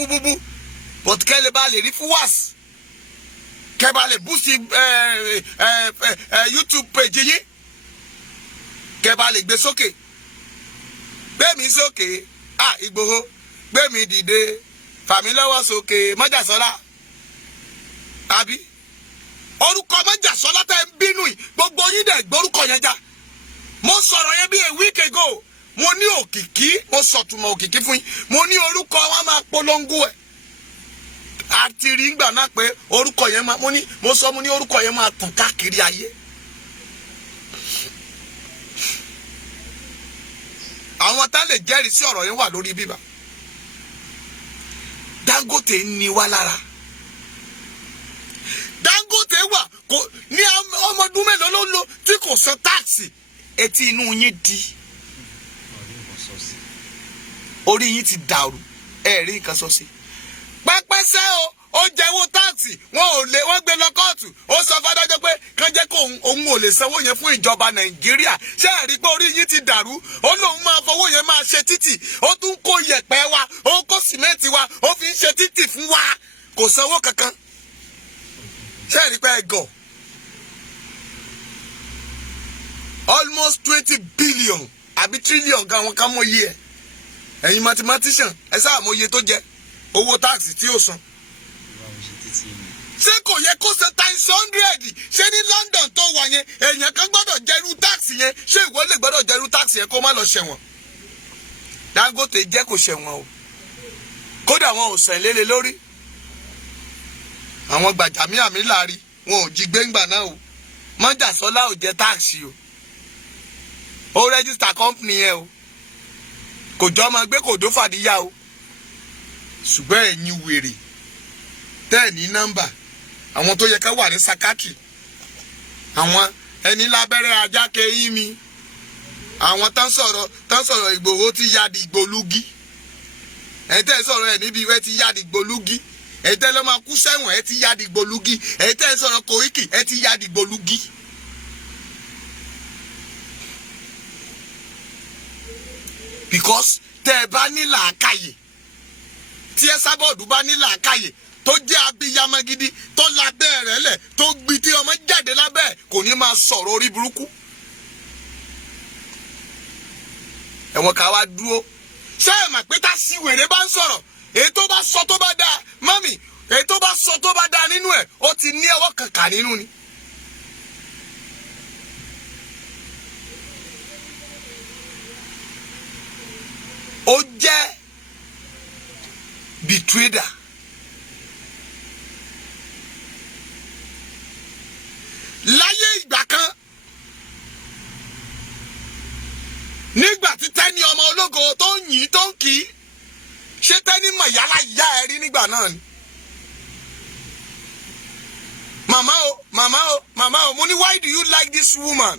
but kẹ́lẹ́ bá lè rí fúwàs kẹba lè bú sí YouTube page yín kẹba lè gbé sókè gbé mi sókè Ìgbòho gbé mi dìde fàmí lọ́wọ́ sókè Májàsọ́lá àbí orúkọ Májàsọ́lá tẹ́ ń bínú yìí gbogbo yín dẹ̀ gbórúkọ yẹn já mo sọ̀rọ̀ yẹn bí a week ago mo ní òkìkí mo sọ̀tùmọ̀ òkìkí fún yín mo ní orúkọ wọn máa polongo ẹ̀ àti rí ngbà náà pé orúkọ yẹn máa mo ní orúkọ yẹn máa tàn káàkiri ayé. àwọn tá lè jẹ́rìí sí ọ̀rọ̀ yẹn wà lórí bíbá Dangote ń ni wá lára Dangote wà kò ní ọmọdún mélòó ló lò tí kò san táàsì etí inú yín di orí yín ti dàrú ẹ rí nǹkan sọ sí pẹpẹsẹ ó jẹ́wọ́ táàsì wọ́n gbé lọ kóòtù ó sọ fádájọ́ pé kàn jẹ́ kó òun ò lè sanwó yẹn fún ìjọba Nàìjíríà ṣé ẹ rí pé orí yín ti dàrú ó lóun máa fowó yẹn máa ṣe títì ó tún kó yẹ̀pẹ̀ wa ó kó sìmẹ́ǹtì wa ó fi ń ṣe títì fún wa kò sanwó kankan ṣé ẹ rí pé ẹ gọ̀ almost 20 billion àbí trillion gan àwọn kan mọ iye ẹ ẹ̀yin mathematician ẹ sáà mọ iye tó jẹ owó táàsì tí ó san ṣé kò yẹ kó ṣe times 100 ṣé ní London tó wà yẹn èèyàn kan gbọ́dọ̀ jẹrú táàsì yẹn ṣé ìwọ lè gbọ́dọ̀ jẹrú táàsì yẹn kó má lọ ṣẹ̀wọ̀n Dangote jẹ́ kó ṣẹ̀wọ̀n o kódà wọn ò sàn lélẹ̀ lórí àwọn Gbajabiamila rí wọn ò jí gbéǹgbà náà o Májàsọ́lá ò jẹ táàsì o ó rẹ́gísítà company yẹn o kò jọ ọmọ gbé kò dó fàdíyà o ṣùgbọ́n ẹ̀yin wèrè tẹ́ ní nọ́mbà àwọn tó yẹ ká wà ní sakaki àwọn ẹni lábẹ́rẹ́ ajáke yín mi àwọn tán sọ̀rọ̀ Ìgbòho ti ya dìgbòlugi ẹ̀ tẹ́ sọ̀rọ̀ ẹ̀ níbi ẹ ti ya dìgbòlugi ẹ̀ tẹ́ lọ́ máa kú sẹ́wọ̀n ẹ ti ya dìgbòlugi ẹ̀ tẹ́ sọ̀rọ̀ Koiki ẹ ti ya dìgbòlugi. Because tẹ́ ẹ bá ní làákàyè tí ẹ sábọ̀dù bá ní làákàyè tó jẹ́ abiyamọ gidi tó lábẹ́ rẹ̀ lẹ̀ tó gbi tí ọmọ jáde lábẹ́ kò ní máa sọ̀rọ̀ orí burúkú. ẹ̀wọ̀n ká wá dúró ṣé ẹ mà pé tá sí wèrè bá ń sọ̀rọ̀ èyí tó bá sọ tó bá dáa mọ́mì èyí tó bá sọ tó bá dáa nínú ẹ̀ ó ti ní ọwọ́ kàkà nínú ni. ó jẹ́ betrayer láyé ìgbà kan nígbà tí Tẹ́ni ọmọ ológo tó ń yìn tó ń kì í ṣé Tẹ́ni mọ̀ yálà ìyá ẹ rí nígbà náà ni. màmá o mo ní why do you like this woman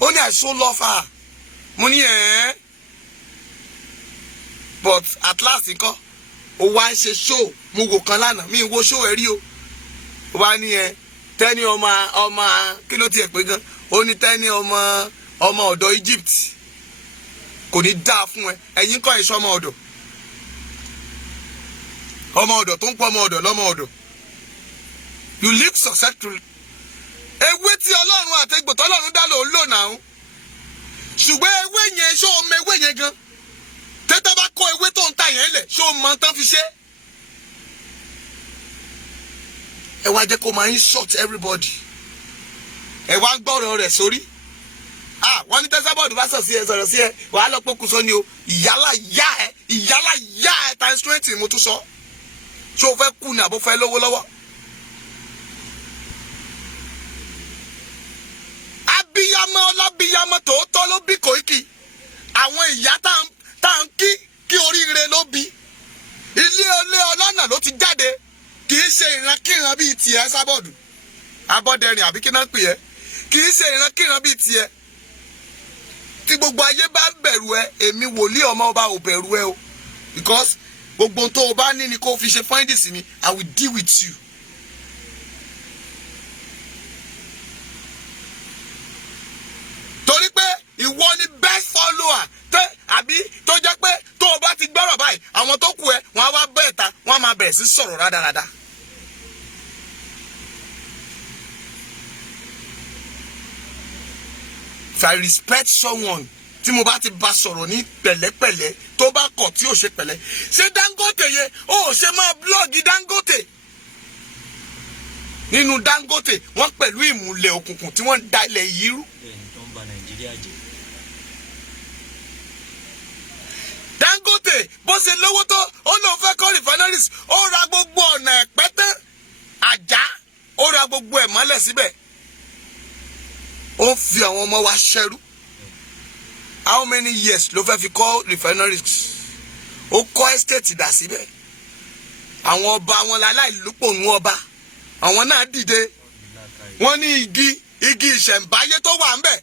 ó ní I so love her mo ní but at last nǹkan ó wá ń ṣe show mo wò kan lánàá mi wo show ẹ rí o ó wá ní Tẹ́ni ọmọ kí ló tiẹ̀ pé gan ó ní Tẹ́ni ọmọ ọ̀dọ̀ Egypt kò ní dáa fún ẹ ẹ̀yin kọ́ ìṣọ́ ọmọ ọ̀dọ̀ tó ń pọ̀ ọmọ ọ̀dọ̀ lọ́mọ ọ̀dọ̀ you live successfully ewé tí Ọlọ́run àtẹ̀gbò tọ́lọ́run dá lò ń lò náà ṣùgbọ́n ewé yẹn ṣó o mọ ewé yẹn gan tẹ́tẹ́ bá kó ewé tó ń ta yẹn lẹ̀ ṣó o mọ tán fi ṣe. ẹ wá jẹ́ kó máa insult everybody ẹ wá gbọ́rọ̀ rẹ̀ sórí wọ́n ní tẹ́sàbọ̀dù bá sọ̀ sí ẹ sọ̀rọ̀ sí ẹ wàá lọ pokùnso ni o ìyálà yá ẹ times 20 mo tún sọ ṣé o fẹ́ kú ni àbó fẹ́ lówó lọ́wọ́. abiyamọ ọlábiyamọ tòótọ́ ló bí Koiki àwọn ìyá tá à ń kí oríire ló bí ilé ọlọ́nà ló ti jáde kì í ṣe ìrankíran bíi tiẹ̀ sábọ̀dù abọ́dẹrìn àbí kí náà pè ẹ́ kì í ṣe ìrankíran bíi tiẹ̀ tí gbogbo ayé bá ń bẹ̀rù ẹ èmi wòlíì ọmọ ọba ò bẹ̀rù ẹ o because gbogbo tó o bá ní ni kó o fi ṣe findings mi I will deal with you. torí pé ìwọ ni best follower àbí tó jẹ́ pé tó o bá ti gbọ́rọ̀ báyìí àwọn tó kù ẹ wọ́n á wá bẹ́ẹ̀ ta wọ́n á máa bẹ̀rẹ̀ sí sọ̀rọ̀ rádaràda. if I respect someone tí mo bá ti bá sọ̀rọ̀ ní pẹ̀lẹ́pẹ̀lẹ́ tó bá kọ̀ tí ò ṣe pẹ̀lẹ́ ṣé Dangote yẹ ó ṣe máa blọ́ọ̀gì Dangote nínú Dangote wọ́n pẹ̀lú ìmùlẹ̀ òkùnkùn tí wọ́n da ilẹ̀ yìí rú. Dangote bó ṣe lówó tó ó lóun fẹ́ kọ́ refineries ó ra gbogbo ọ̀nà ẹ̀pẹ́tẹ́ àjá ó ra gbogbo ẹ̀ mọ́lẹ̀ síbẹ̀ ó fi àwọn ọmọ wa ṣẹ́rú. How many years ló fẹ́ fi kọ́ refineries ó kọ́ estate dà síbẹ̀ àwọn ọba wọn láláìlúpọ̀ nú ọba àwọn náà dìde wọ́n ní igi ìṣẹ̀ǹbáyé tó wà ńbẹ̀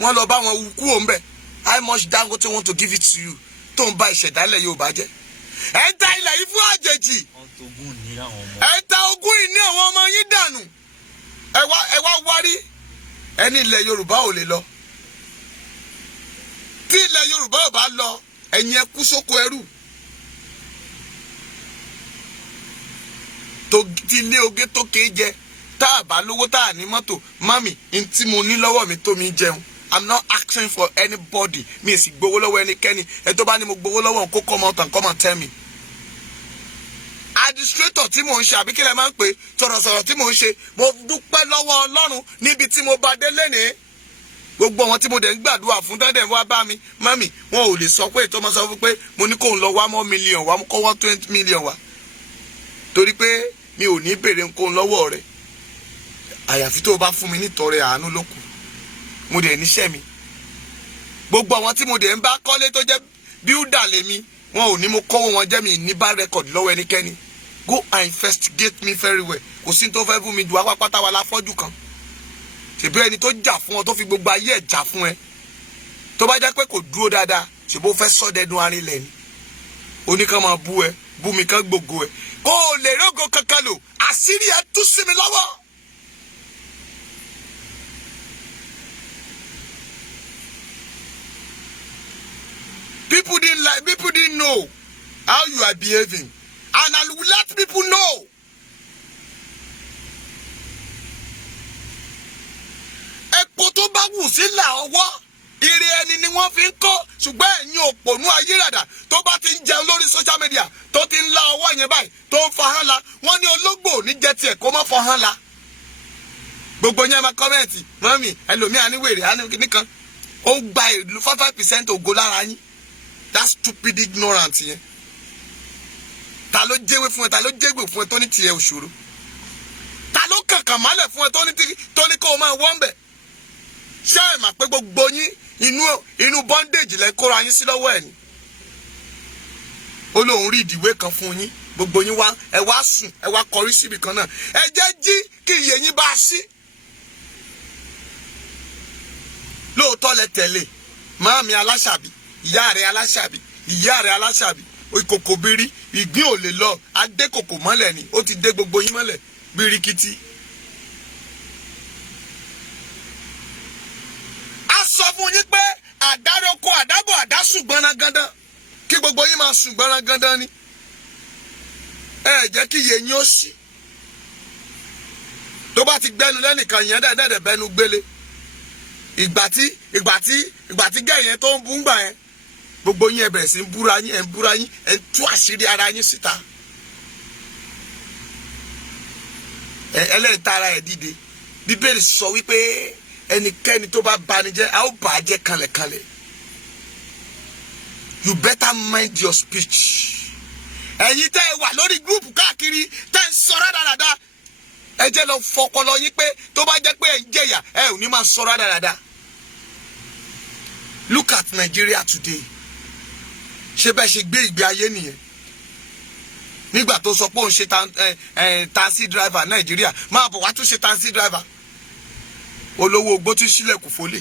wọ́n lọ bá wọn wú kúrò ńbẹ̀. How much Dangote want to give it to you tó ń bá ìṣẹ̀dálẹ̀ Yorùbá jẹ́ ẹ̀ ń ta ilẹ̀ yìí fún àjèjì ẹ̀ ń ta ogún ìní àwọn ọmọ yín dànù ẹ wá wárí ẹni ilẹ̀ Yorùbá ò lè lọ tí ilẹ̀ Yorùbá ò bá lọ ẹ̀yin ẹ kú sóko ẹrú tí ilé oge tó ké jẹ tá a bá lówó tá a ní mọ́tò mami n tí mo ní lọ́wọ́ mi tó mi jẹun. I'm not asking for anybody. Mi sì gbowó lọ́wọ́ ẹnikẹ́ni. Ẹ tó bá ní mo gbowó lọ́wọ́ kó come out and come and tell me. Administrator tí mò ń ṣe àbí kí lẹ máa ń pè sọ̀rọ̀sọ̀rọ̀ tí mò ń ṣe mo dúpẹ́ lọ́wọ́ Ọlọ́run níbi tí mo bá dé lénìí. Gbogbo àwọn tí mo dẹ̀ ń gbàdúrà fún dẹ́dẹ̀ wá bá mi mami wọn ò lè sọ pé tó máa sọ fún pé mo ní kó ń lọ wá mọ́ million wá kó wá 20 million wá. Torí pé mi ò ní béèrè nǹkan lọ́wọ́ rẹ̀. Àyàfi tó bá fún mi nítorí àánú ló kù. Mo dẹ̀ níṣẹ́ mi gbogbo àwọn tí mo dẹ̀ ń bá kọ́lé tó jẹ́ bíúdà lèmi wọn ò ní mo kọ́wọ́ wọn jẹ́ mi ní bá rẹ́kọ̀dì lọ́wọ́ ẹnikẹ́ni. Go and investigate me very well. Kò sí tó fẹ́ fún mi ju apápátá wa láfọ́jú kan ṣèbí ẹni tó jà fún ọ tó fi gbogbo ayé ẹ̀ jà fún ẹ tó bá jẹ́ pé kò dúró dáadáa ṣèbó fẹ́ sọ́dẹ̀dún arinlẹ̀ ni oníkan máa bú ẹ bú mi kan gbogbo ẹ kó o lè rógo kankan lò àṣírí ẹ tú sí mi lọ́wọ́. People didn't know how you are behaving, and I will let people know. Epo tó bá wù sílà ọwọ́ ire ẹni ni wọ́n fi ń kọ́ ṣùgbọ́n ẹ̀yin òpònú ayérada tó bá ti ń jẹun lórí social media tó ti ń la ọwọ́ yẹn báyìí tó ń fa hàn la wọ́n ní ológbò ní jẹ tiẹ̀ kó má fa hàn la. Gbogbo yẹn máa kọ́mẹ̀ntì mọ́mì ẹlòmíà ní wèrè nìkan ó gba ìlú 5% ògo lára yín. That stupid ignorant yẹn. Ta ló jẹ́wé fún ẹ ta ló jẹ́gbè fún ẹ tó ní tiẹ̀ òṣòro. Ta ló kàkàn málẹ̀ fún ẹ tó ní kó o máa wọ́n bẹ̀. Ṣé ẹ mà pé gbogbo yín inú bondage lẹ kóra yín sí lọ́wọ́ ẹ̀ ni. Ó lóun rí ìdìwé kan fún yín gbogbo yín wá ẹ wá sùn ẹ wá kọrí síbi kan náà ẹ jẹ́ jí kí iye yín bá sí. Lóòótọ́ lẹ tẹ̀lé máàmí aláṣàbí ìyá rẹ̀ aláṣàbí ìkòkò bírí ìgbín ò lè lọ adé kòkò mọ́lẹ̀ ni ó ti dé gbogbo yín mọ́lẹ̀ birikiti. A sọ fún yín pé àdároko àdábọ̀ àdásùn gbọ́nrangandan kí gbogbo yín máa sùn gbọ́nrangandan ni ẹ jẹ́ kí iye yín ó sí. Tó bá ti gbẹ́nu lẹ́nìkan yẹn dẹ́dẹ́ bẹ́nu gbélé ìgbà tí gẹ̀yẹn tó ń bú ń gbà yẹn gbogbo yín ẹ bẹ̀rẹ̀ sí ń búra yín ẹ ń tú àṣírí ara yín síta ẹlẹ́rìí tara ẹ̀ dìde Bíbélì sọ wípé ẹnikẹ́ni tó bá bani jẹ́ a ó bà á jẹ́ kanlẹ̀kanlẹ̀. You better mind your speech. Ẹ̀yin tẹ́ ẹ wà lórí gúrùpù káàkiri tẹ́ ń sọ rádaràda ẹ jẹ́ lọ fọpọlọ yín pé tó bá jẹ́ pé ẹ ń jẹ̀yà ẹ ò ní máa sọ rádaràda. Look at Nigeria today. Ṣé bẹ́ẹ̀ ṣe gbé ìgbé ayé nìyẹn? Nígbà tó sọ pé òun ṣe taxi driver Nàìjíríà máa bọ̀ wá tún ṣe taxi driver. Olówó ogbó tún sílẹ̀kùn fólè.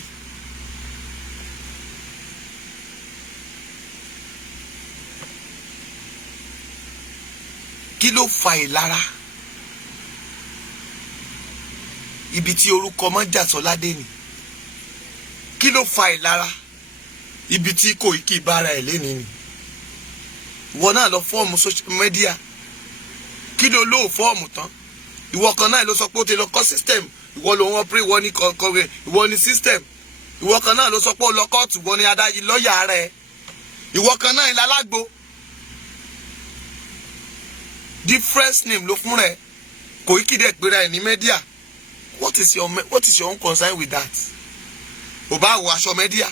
Kí ló fa ìlara? Ibi tí orúkọ Mọ́jàsọ́ládé ni. Kí ló fa ìlara? Ibi tí Koiki bára ẹ̀ lénìí ni. Ìwọ náà lọ fọ́ọ̀mù social media. Kí ló lóò fọ́ọ̀mù tán? Ìwọ kan náà ló sọ pé ó ti lọ kọ́ system. Ìwọ ló wọ́n pé ìwọ ní system. ìwọ kan náà ló sọ pé ó lọ kóòtù, wọ́n ní adájí lọ́ọ̀yà rẹ̀, ìwọ kan náà ìlà alágbo. Different name ló fún rẹ̀. Koiki dẹ̀ pera ẹ̀ ní media. What is your own concern with that? Ò bá wọ aṣọ media.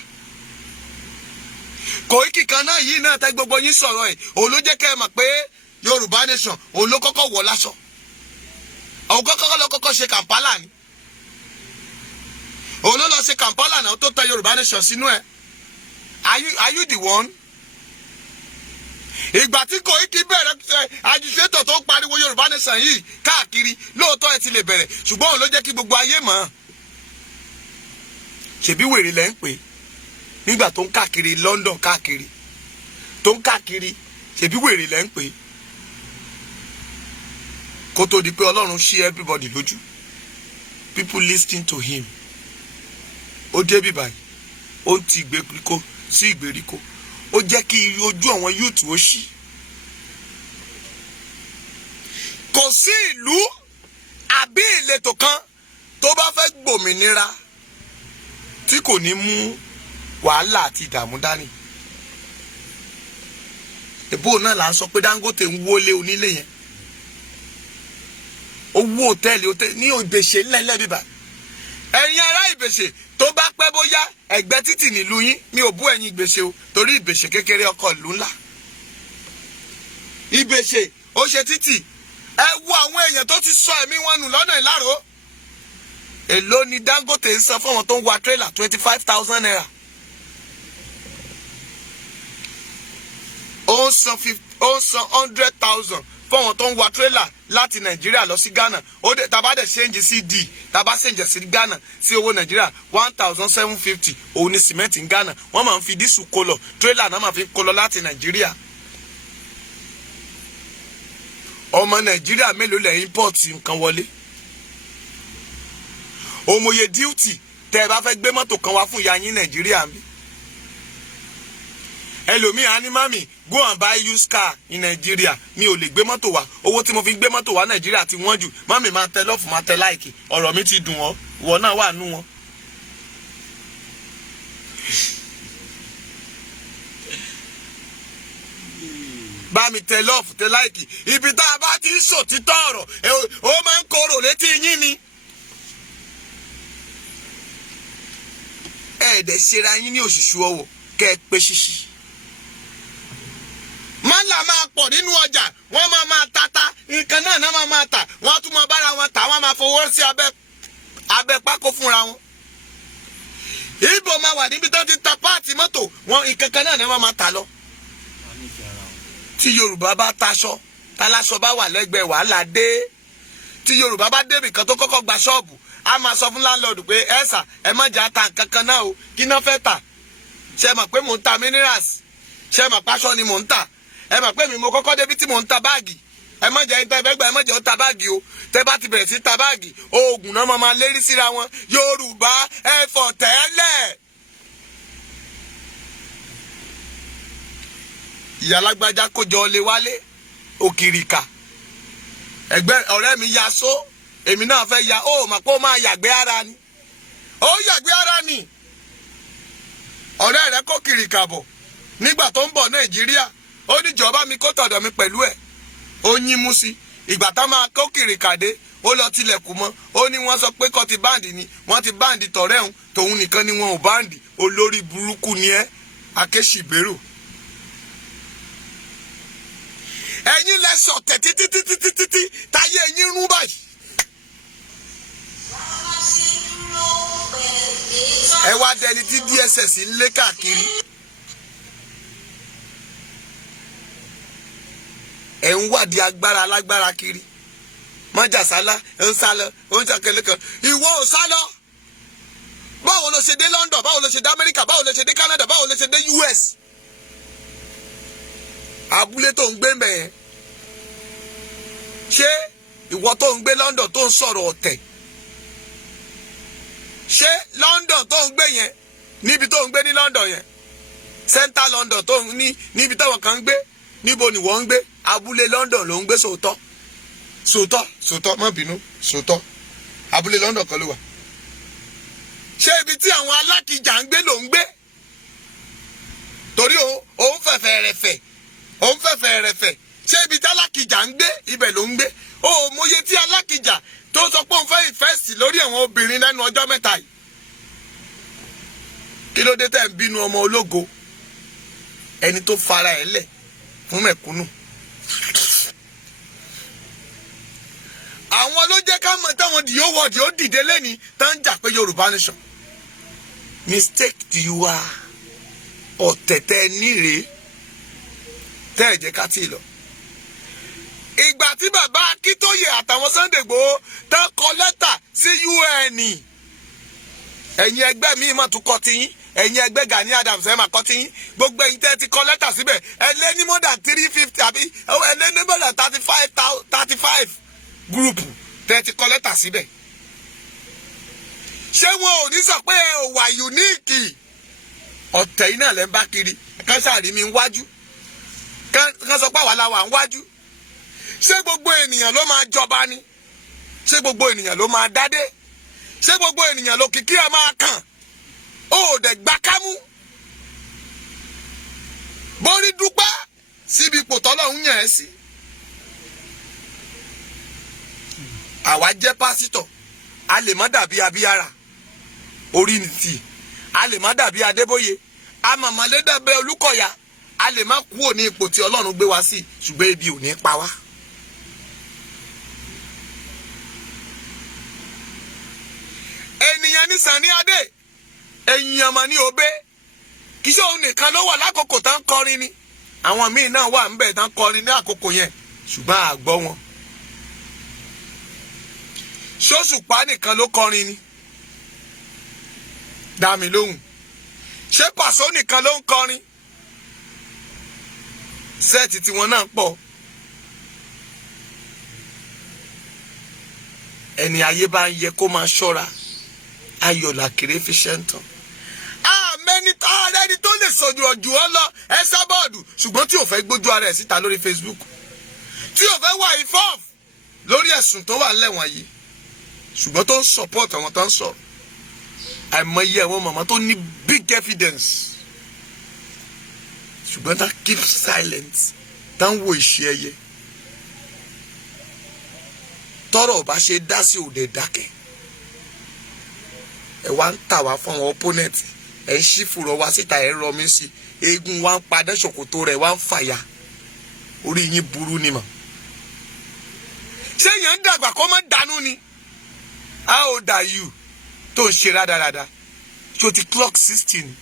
Koiki kan náà yìí náà tẹ́ gbogbo yín sọ̀rọ̀ ẹ̀, òun ló jẹ́ kẹ́ ẹ mọ̀ pé Yorùbá nation òun ló kọ́kọ́ wọ̀ láṣọ. Òun kọ́kọ́ ṣe Kampala ni. Òun ló lọ ṣe Kampala náà tó tẹ Yorùbá nation sínú ẹ̀. Are you the one? Ìgbà tí Koiki bẹ̀rẹ̀ agitator tó pariwo Yorùbá nation yìí káàkiri, lóòótọ́ ẹ ti lè bẹ̀rẹ̀, ṣùgbọ́n òun ló jẹ́ kí gbogbo ayé mọ̀. Ṣèbí wèrè lẹ́ ń pè nígbà tó ń káàkiri London káàkiri, tó ń káàkiri, ṣèbí wèrè lẹ́ ń pè kó tó di pé Ọlọ́run ṣí everybody lójú. People listening to him. Ó débí báyìí, ó ń ti ìgbèríko sí ìgbèríko, ó jẹ́ kí ojú àwọn youth ó ṣí. Kò sí ìlú àbí ìletò kan tó bá fẹ́ gbòmìnira tí kò ní mú wàhálà àti ìdààmú dání. Èbó náà là ń sọ pé Dangote ń wọlé onílé yẹn, ó wó hòtẹ́ẹ̀lì ní Ìbèṣe ńlẹ̀ bíbá. Ẹ̀yin ará Ìbèṣe tó bá pẹ́ bóyá ẹ̀gbẹ́ títì nílùú yín, mi ò bú ẹ̀yin Ìbèṣe o, torí Ìbèṣe kékeré ọkọ̀ ìlú ńlá. Ìbèṣe ó ṣe títì, ẹ wo àwọn èèyàn tó ti sọ ẹ̀mí wọn nù lọ́nà Ìláró. Èló ni Dangote ń san fún wọn tó ń wa trailer? 25,000 naira. Ó ń san 100,000 fún wọn tó ń wa trailer láti Nàìjíríà lọ sí Ghana. Ó dé tàbá dẹ̀ ṣéǹjì sí D, tàbá ṣéǹjì sí Ghana sí owó Nàìjíríà 1,750 òun ni cement ní Ghana. Wọ́n máa ń fi dísù kó lọ, trailer náà máa fi kó lọ láti Nàìjíríà. Ọmọ Nàìjíríà mélòó lẹ̀ import nǹkan wọlé? Òmòye duty tẹ́ ẹ bá fẹ́ gbé mọ́tò kan wá fún ìyá yín Nàìjíríà mi. Ẹlòmíà ní mami go and buy used car in Nigeria, mi ò lè gbé mọ́tò wá, owó tí mo fi gbé mọ́tò wá Nàìjíríà ti wọ́n jù. Mami máa tẹ lọ́ọ̀fù máa tẹ láìkì, ọ̀rọ̀ mi ti dùn ọ́, ìwọ náà wà nú wọn. Bá mi tẹ lọ́ọ̀fù tẹ láìkì, ibi tá a bá ti ń sòtítọ́ ọ̀rọ̀ ó máa ń korò létí yín ni. Ẹ̀ẹ́dẹ̀ ṣera yín ní òṣùṣù ọwọ́ kẹ́ ẹ pé ṣíṣí. Mọ́là máa pọ̀ nínú ọjà, wọ́n máa tata, nǹkan náà máa tà, wọ́n tún máa bára wọn tà, wọ́n máa fowó sí abẹ́ pákó fúnra wọn. Ìbò máa wà níbi tó ti ta páàtì mọ́tò, wọn nǹkan kan náà ni wọ́n máa tà lọ. Tí Yorùbá bá taṣọ, taláṣọ bá wà lẹ́gbẹ̀ẹ́ wàhálà dé. Tí Yorùbá bá débì kan tó kọ́kọ́ gba ṣọ́ọ̀bù, a máa sọ fún láńlọ́ọ̀dù pé ẹ̀sà ẹ má jà ta nǹkan kan náà o, kí náà fẹ́ tà. Ṣé mọ̀ pé mò ń ta minerals? Ṣé mọ̀ páṣọ ni mò ń tà? Ẹ mọ̀ pé mi mo kọ́kọ́ débi tí mò ń ta báàgì. Ẹ má jẹ́ ìta ẹgbẹ́gbẹ́, ẹ má jẹ́ ó ta báàgì o. Tẹ́ bá ti bẹ̀rẹ̀ sí ta báàgì, oògùn náà máa lérí síra wọn. Yorùbá ẹ fọ̀ tẹ́lẹ̀. Ìyá alágbájá kó jọ lé wálé òkìrìkà. Ẹgbẹ́ ọ̀rẹ́ mi ya só, èmi náà fẹ́ ya, ó mà pé ó máa yàgbé ara ni. Ó yàgbé ara ni. Ọ̀rẹ́ rẹ̀ kó kìrìkà bọ̀ nígbà tó ń bọ̀ Nàìjíríà. Ó ní ìjọba mi kó tọ̀dọ̀ mi pẹ̀lú ẹ̀. Ó yín mú sí. Ìgbà tá máa kó kìrìkà dé, ó lọ tilẹ̀kùn mọ́. Ó ní wọ́n sọ pé kọ́ ti báǹdì ni, wọ́n ti báǹdì tọ̀rẹ́ òun, tòun nìkan ni wọn ò báǹdì. Olórí burúkú ni ẹ́, Akéṣìbérò. Ẹ̀yin lẹ sọ̀tẹ̀ títí táyé ẹ̀yin rún báyìí. Ẹ wá dẹni tí DSS ń lé káàkiri. Ẹ ń wádìí agbára alágbára kiri. Májàsálá ń sálọ, ó ń ṣàkẹlẹ kan. Ìwọ ò sálọ. Báwo ló ṣe dé London? Báwo ló ṣe dé America? Báwo ló ṣe dé Canada? Báwo ló ṣe dé US? Abúlé tó ń gbé mẹ́ẹ̀. Ṣé ìwọ tó ń gbé London tó ń sọ̀rọ̀ ọ̀tẹ̀? Ṣé London tó ń gbé yẹn, níbi tó ń gbé ní London yẹn, Central London tó ń níbi táwọn kan ń gbé, níbo ni wọ́n ń gbé? Abúlé London ló ń gbé sòótọ́ má bínú, sòótọ́. Abúlé London kan ló wà. ṣé ibi tí àwọn alákìjà ń gbé ló ń gbé? Torí òun fẹ̀fẹ̀ rẹ̀fẹ̀ ṣé ibi tí alákìjà ń gbé ibẹ̀ ló ń gbé? O mọye tí alákìjà tó sọ pé òun fẹ́ ìfẹ́sì lórí àwọn obìnrin lẹ́nu ọjọ́ mẹ́ta yìí. Kí ló dé tẹ́ ń bínú ọmọ ológo, ẹni tó fara ẹ̀ lẹ̀ fún mẹ̀kúnnù? Àwọn ló jẹ́ ká mọ̀ táwọn dìyówọ̀dì ó dìde lẹ́ni tá ń jà pé Yorùbá nation. Mistake tí wá ọ̀tẹ̀tẹ̀ níre tẹ́ ẹ̀ jẹ́ ká tí ì lọ. Ìgbà tí bàbá Akíntóyè àtàwọn Sunday Igboho tán kọ lẹ́tà sí UN, ẹ̀yin ẹgbẹ́ mi mà tún kọ tiyín, ẹ̀yin ẹgbẹ́ Gani Adams ẹ̀ máa kọ tiyín, gbogbo ẹ̀yin tẹ́ ti kọ lẹ́tà síbẹ̀ ẹ lé ní more than 350 àbí ẹ lé ní more than 35 gúrùpù tẹ́ ti kọ lẹ́tà síbẹ̀. Ṣé wọn ò ní sọ pé ẹ ò wà unique? Ọ̀tẹ̀ yìí náà lẹ́ ń bá kiri, kán sàrí mi ń wájú, kán sọ pé àwa la wà ń wájú. Ṣé gbogbo ènìyàn ló máa jọba ni? Ṣé gbogbo ènìyàn ló máa dádé? Ṣé gbogbo ènìyàn ló kìkì ẹ máa kàn? Ó dẹ̀ gbá kámú. Borí dúpẹ́ síbi ipò tọ́lọ́run yàn ẹ́ sí. Àwa jẹ́ pásítọ̀, a lè má dàbí Abíyára orí ni tì, a lè má dàbí Adébóyè, a màmá lé dàbí Olúkọ̀yà, a lè má kúrò ní ipò tí Ọlọ́run gbé wa sí, ṣùgbọ́n ebi ò ní pa wá. Ènìyàn ní Sàní Adé, èèyàn mà ní Obé, kì í ṣe òun nìkan ló wà lákòókò tán kọrin ni, àwọn míì náà wà ńbẹ̀ tán kọrin ní àkókò yẹn, ṣùgbọ́n a gbọ́ wọn. Ṣóṣùpá nìkan ló kọrin ni? Dá mi lóhùn. Ṣé Pàṣọ nìkan ló ń kọrin? Sẹ́ẹ̀tì tiwọn náà pọ̀. Ẹni ayé bá ń yẹ kó máa ṣọ́ra, ayọ̀ làkèrè fi ṣe ń tàn. Àmẹ́ni tá a rẹ́ni tó lè sọ̀rọ̀ jù ọ́ lọ ẹsẹ̀ bọ́ọ̀dù, ṣùgbọ́n tí ò fẹ́ gbójú ara ẹ̀ síta lórí Facebook, tí ò fẹ́ wà involve lórí ẹ̀sùn tó wà lẹ́wọ̀n yìí, ṣùgbọ́n tó ń support àwọn tó ń sọ̀rọ̀. Àìmọye àwọn màmá tó ní big evidence, ṣùgbọ́n tá keep silent, tá ń wo ìṣe ẹyẹ. Tọ́rọ̀ bá ṣe dá sí òde dákẹ́. Ẹ wá ń tà wá fún àwọn opponent, ẹ ń ṣí fùrọ̀ wá síta, ẹ ń rọ mí sí, eégún wá ń padà ṣòkòtò rẹ̀ wá ń fàyà. Orí yín burú ni mà. Ṣé èèyàn ń dàgbà kó má dànù ni? How old are you? Tó ń ṣe rádaràda. Ṣé o ti clock 60 ni?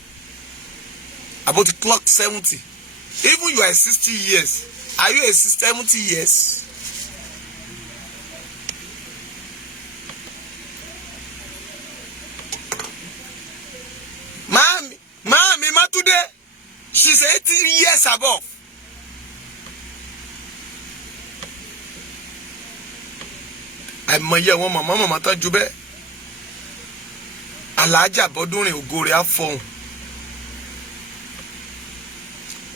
Àbó ti clock 70? Even you are 60 years. Are you a 70 years? Mami Matude, she's 80 years above. Àìmọye àwọn màmá tán ju bẹ́ẹ̀. Aláàjà Bọ́dúnrin ògo rẹ̀ á fọhùn.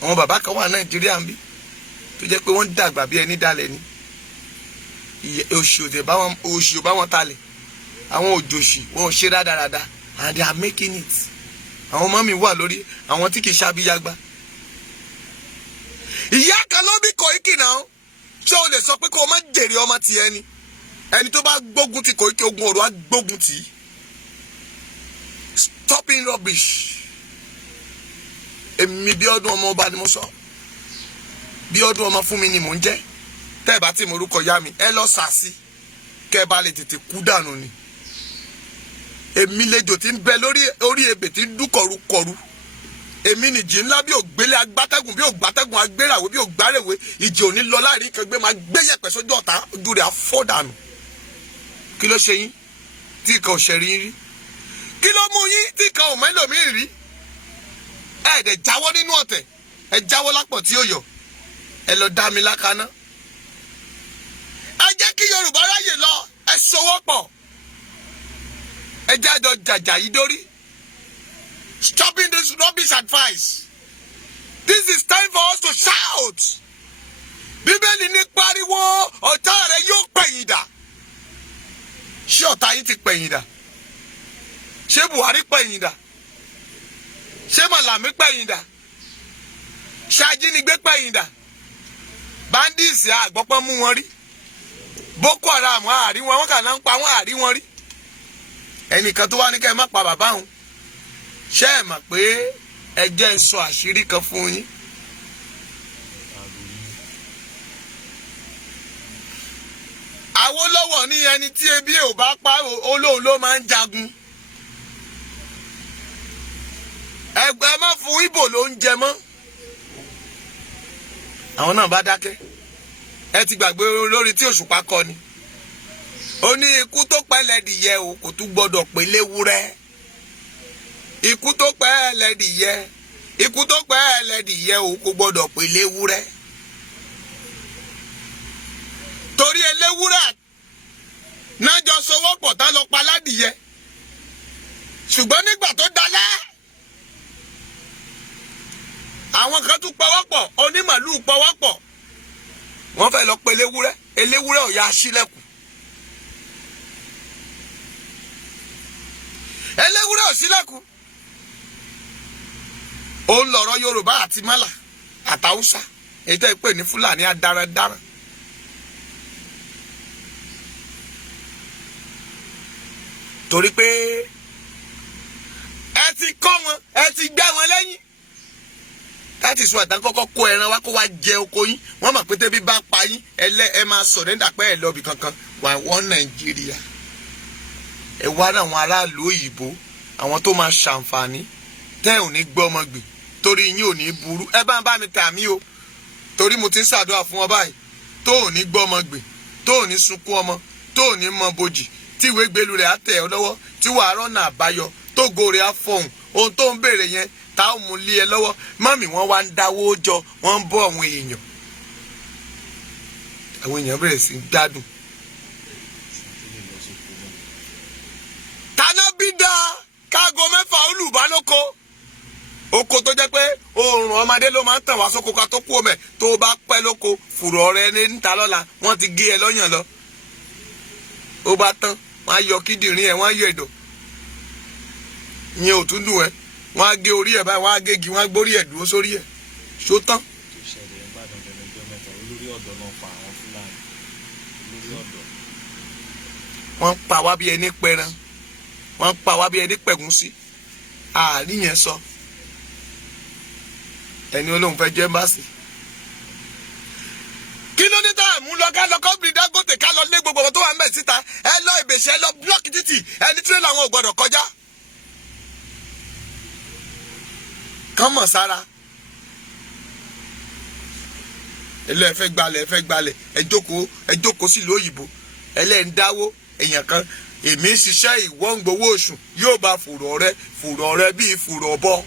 Àwọn bàbá kan wà Nàìjíríà ń bí tó jẹ́ pé wọ́n dàgbà bí ẹni dalẹ̀ ni. Òṣì ò bá wọn talẹ̀. Àwọn òjòṣì wọn ò ṣe rádaràda, and they are making it. Àwọn ọmọ mi wà lórí àwọn tí kì í ṣàbíyágbá. Ìyá kan ló bí Koiki náà. Ṣé o lè sọ pé kó o má jèrè ọmọ tiẹ̀ ni? Ẹni tó bá gbógun ti Koiki, ogun ọ̀rọ̀ á gbógun tì í. Stopping rubbish. Èmi Bíọ́dún ọmọ ọba ni mo sọ. Bíọ́dún ọmọ fún mi ni mò ń jẹ́. Tẹ́ ẹ bá tí mo orúkọ yá mi, ẹ lọ sàásì. Kẹ́ ẹ bá lè tètè kú dànù ni. Èmi lejò tí ń bẹ orí ebè tí ń dún kọrukọru. Èmi nìjì ńlá bí ògbélé agbátẹ́gùn, bí ògbátẹ́gùn agbéràwé, bí ògbárèwé. Ìjì òní lọ láàrin kan gbé máa gbé yẹ̀pẹ̀ sójú ọ̀tá, ojú rẹ̀ á fọ́ dànù. Kí ló ṣe yín tí ìkan ò ṣẹ̀rí yín rí? Kí ló mú yín tí ìkan ò mẹ́lòmíì rí? Ẹ dẹ̀ jáwọ́ nínú ọ̀tẹ̀, ẹ jáwọ́ lápọ̀ tí ó yọ, ẹ lọ dá mi lákaná. Ẹ jẹ́ kí Yorùbá ráyè lọ, ẹ sowọ́pọ̀, ẹ jájọ jàjà yìí dórí. Stopping this rubbish advice. This is time for us to shout. Bíbélì ní pariwo, ọ̀tá rẹ̀ yóò pẹ̀yìn dà. Ṣé ọ̀tá yín ti pẹ̀yìn dà? ṣé Buhari pẹ̀yìn dà? ṣé Malami pẹ̀yìn dà? ṣé ajínigbé pẹ̀yìn dà? bandits àgbọ́pọ̀ mú wọn rí. Boko Haram àárí wọn kà náà ń pa wọn àárí wọn rí. ẹnìkan tó wá ní kẹ́ ẹ má pa bàbá òun. ṣé ẹ mọ̀ pé ẹ jẹ́ ń sọ àṣírí kan fún yín. Awólọ́wọ̀ ní ẹni tí ebi ò bá pa olóhùn ló máa ń jagun. ẹgbẹ́ má fún Ìgbò ló ń jẹ mọ́. àwọn náà bá dákẹ́. ẹ ti gbàgbé lórí tí Òṣùpá kọ ni. ó ní ikú tó pẹ́ lẹ́dìyẹ o kò tún gbọ́dọ̀ pé léwúrẹ́. ikú tó pẹ́ lẹ́dìyẹ ikú tó pẹ́ lẹ́dìyẹ o kò gbọ́dọ̀ pé léwúrẹ́. torí eléwúrẹ́ náà jọ sowọ́pọ̀ tá lọ pa ládìyẹ. ṣùgbọ́n nígbà tó dalẹ́ àwọn kan tún pawọ́pọ̀ onímàlúù pawọ́pọ̀ wọ́n fẹ́ lọ pe eléwúrẹ́. eléwúrẹ́ ò yá sílẹ̀kùn. eléwúrẹ́ ò sílẹ̀kùn. ó ń lọ̀rọ̀ Yorùbá àti Málà àtàwùsá èyí tẹ́ ẹ pè ní Fúlàní adarandaran. torí pé ẹ ti kọ́ wọn ẹ ti gbẹ́ wọn lẹ́yìn. láti sọ àtàn kọ́kọ́ kó ẹran wá kó wá jẹ oko yín. wọ́n mọ̀ pé tẹ́bí bá pa yín ẹ máa sọ̀rẹ́ndà pé ẹ lọ́ọ̀bì kankan wà wọ́n Nàìjíríà. ẹ wá àwọn aráàlú òyìnbó àwọn tó máa ṣàǹfààní tẹ́ ò ní gbọ́ ọmọ gbìn torí yín ò ní burú. ẹ bá mi tà mí o torí mo ti ń ṣàdúrà fún ọ báyìí tó ò ní gbọ́ ọmọ gbìn tó ò ní sunkún ọmọ tó ò ní mọ bojì tí ìwé gbèlú rẹ̀ á tẹ̀ ọ́ lọ́wọ́ tí wàá rọ́nà àbáyọ tó gòrè á fọhùn ohun tó ń béèrè yẹn tá ò mú lé ẹ lọ́wọ́. mọ́mì wọ́n wá ń dáwó jọ wọ́n ń bọ́ àwọn èèyàn. àwọn èèyàn bẹ̀rẹ̀ sí í gbádùn. taná bí dáa káago 6 olùbálòkó oko tó jẹ́ pé oòrùn ọmọdé ló máa ń tàn wá sóko ká tó kú omi tó o bá pẹ́ lóko fùrọ̀ rẹ ní níta lọ́la wọ́n ti gé ẹ lọ́yàn lọ. ó bá tán wọ́n á yọ kíndìnrín ẹ̀ wọ́n á yọ ẹ̀dọ̀ ìyẹn ò tún dùn ẹ́ wọ́n á gé orí ẹ̀ báyìí wọ́n á gégi wọ́n á gbórí ẹ̀ dúró sórí ẹ̀ ṣó tán. wọ́n pa wá bí ẹni pẹran wọ́n pa wá bí ẹni pẹ̀gún sí àárín yẹn sọ ẹni olóhùn fẹ́ jẹ́ ẹ́mbásì. kí ló dé tá a mú lọ ká lọ kọ́bìnrin Dangote ká lọ lé gbogbo ọmọ tó wà ń bẹ̀ síta ẹ lọ ìbèṣẹ́ lọ búlọ́ọ̀kì títì ẹni tírélà àwọn ò gbọ́dọ̀ kọjá. kán mọ̀ sára ẹlẹ́ ẹ fẹ́ gbalẹ̀ ẹ jókòó sílùú òyìnbó ẹlẹ́ ń dáwó èèyàn kan èmi ń ṣiṣẹ́ ìwọ́ ń gbowó oṣù yóò bá fùrọ̀ rẹ bíi fùrọ̀ bọ́.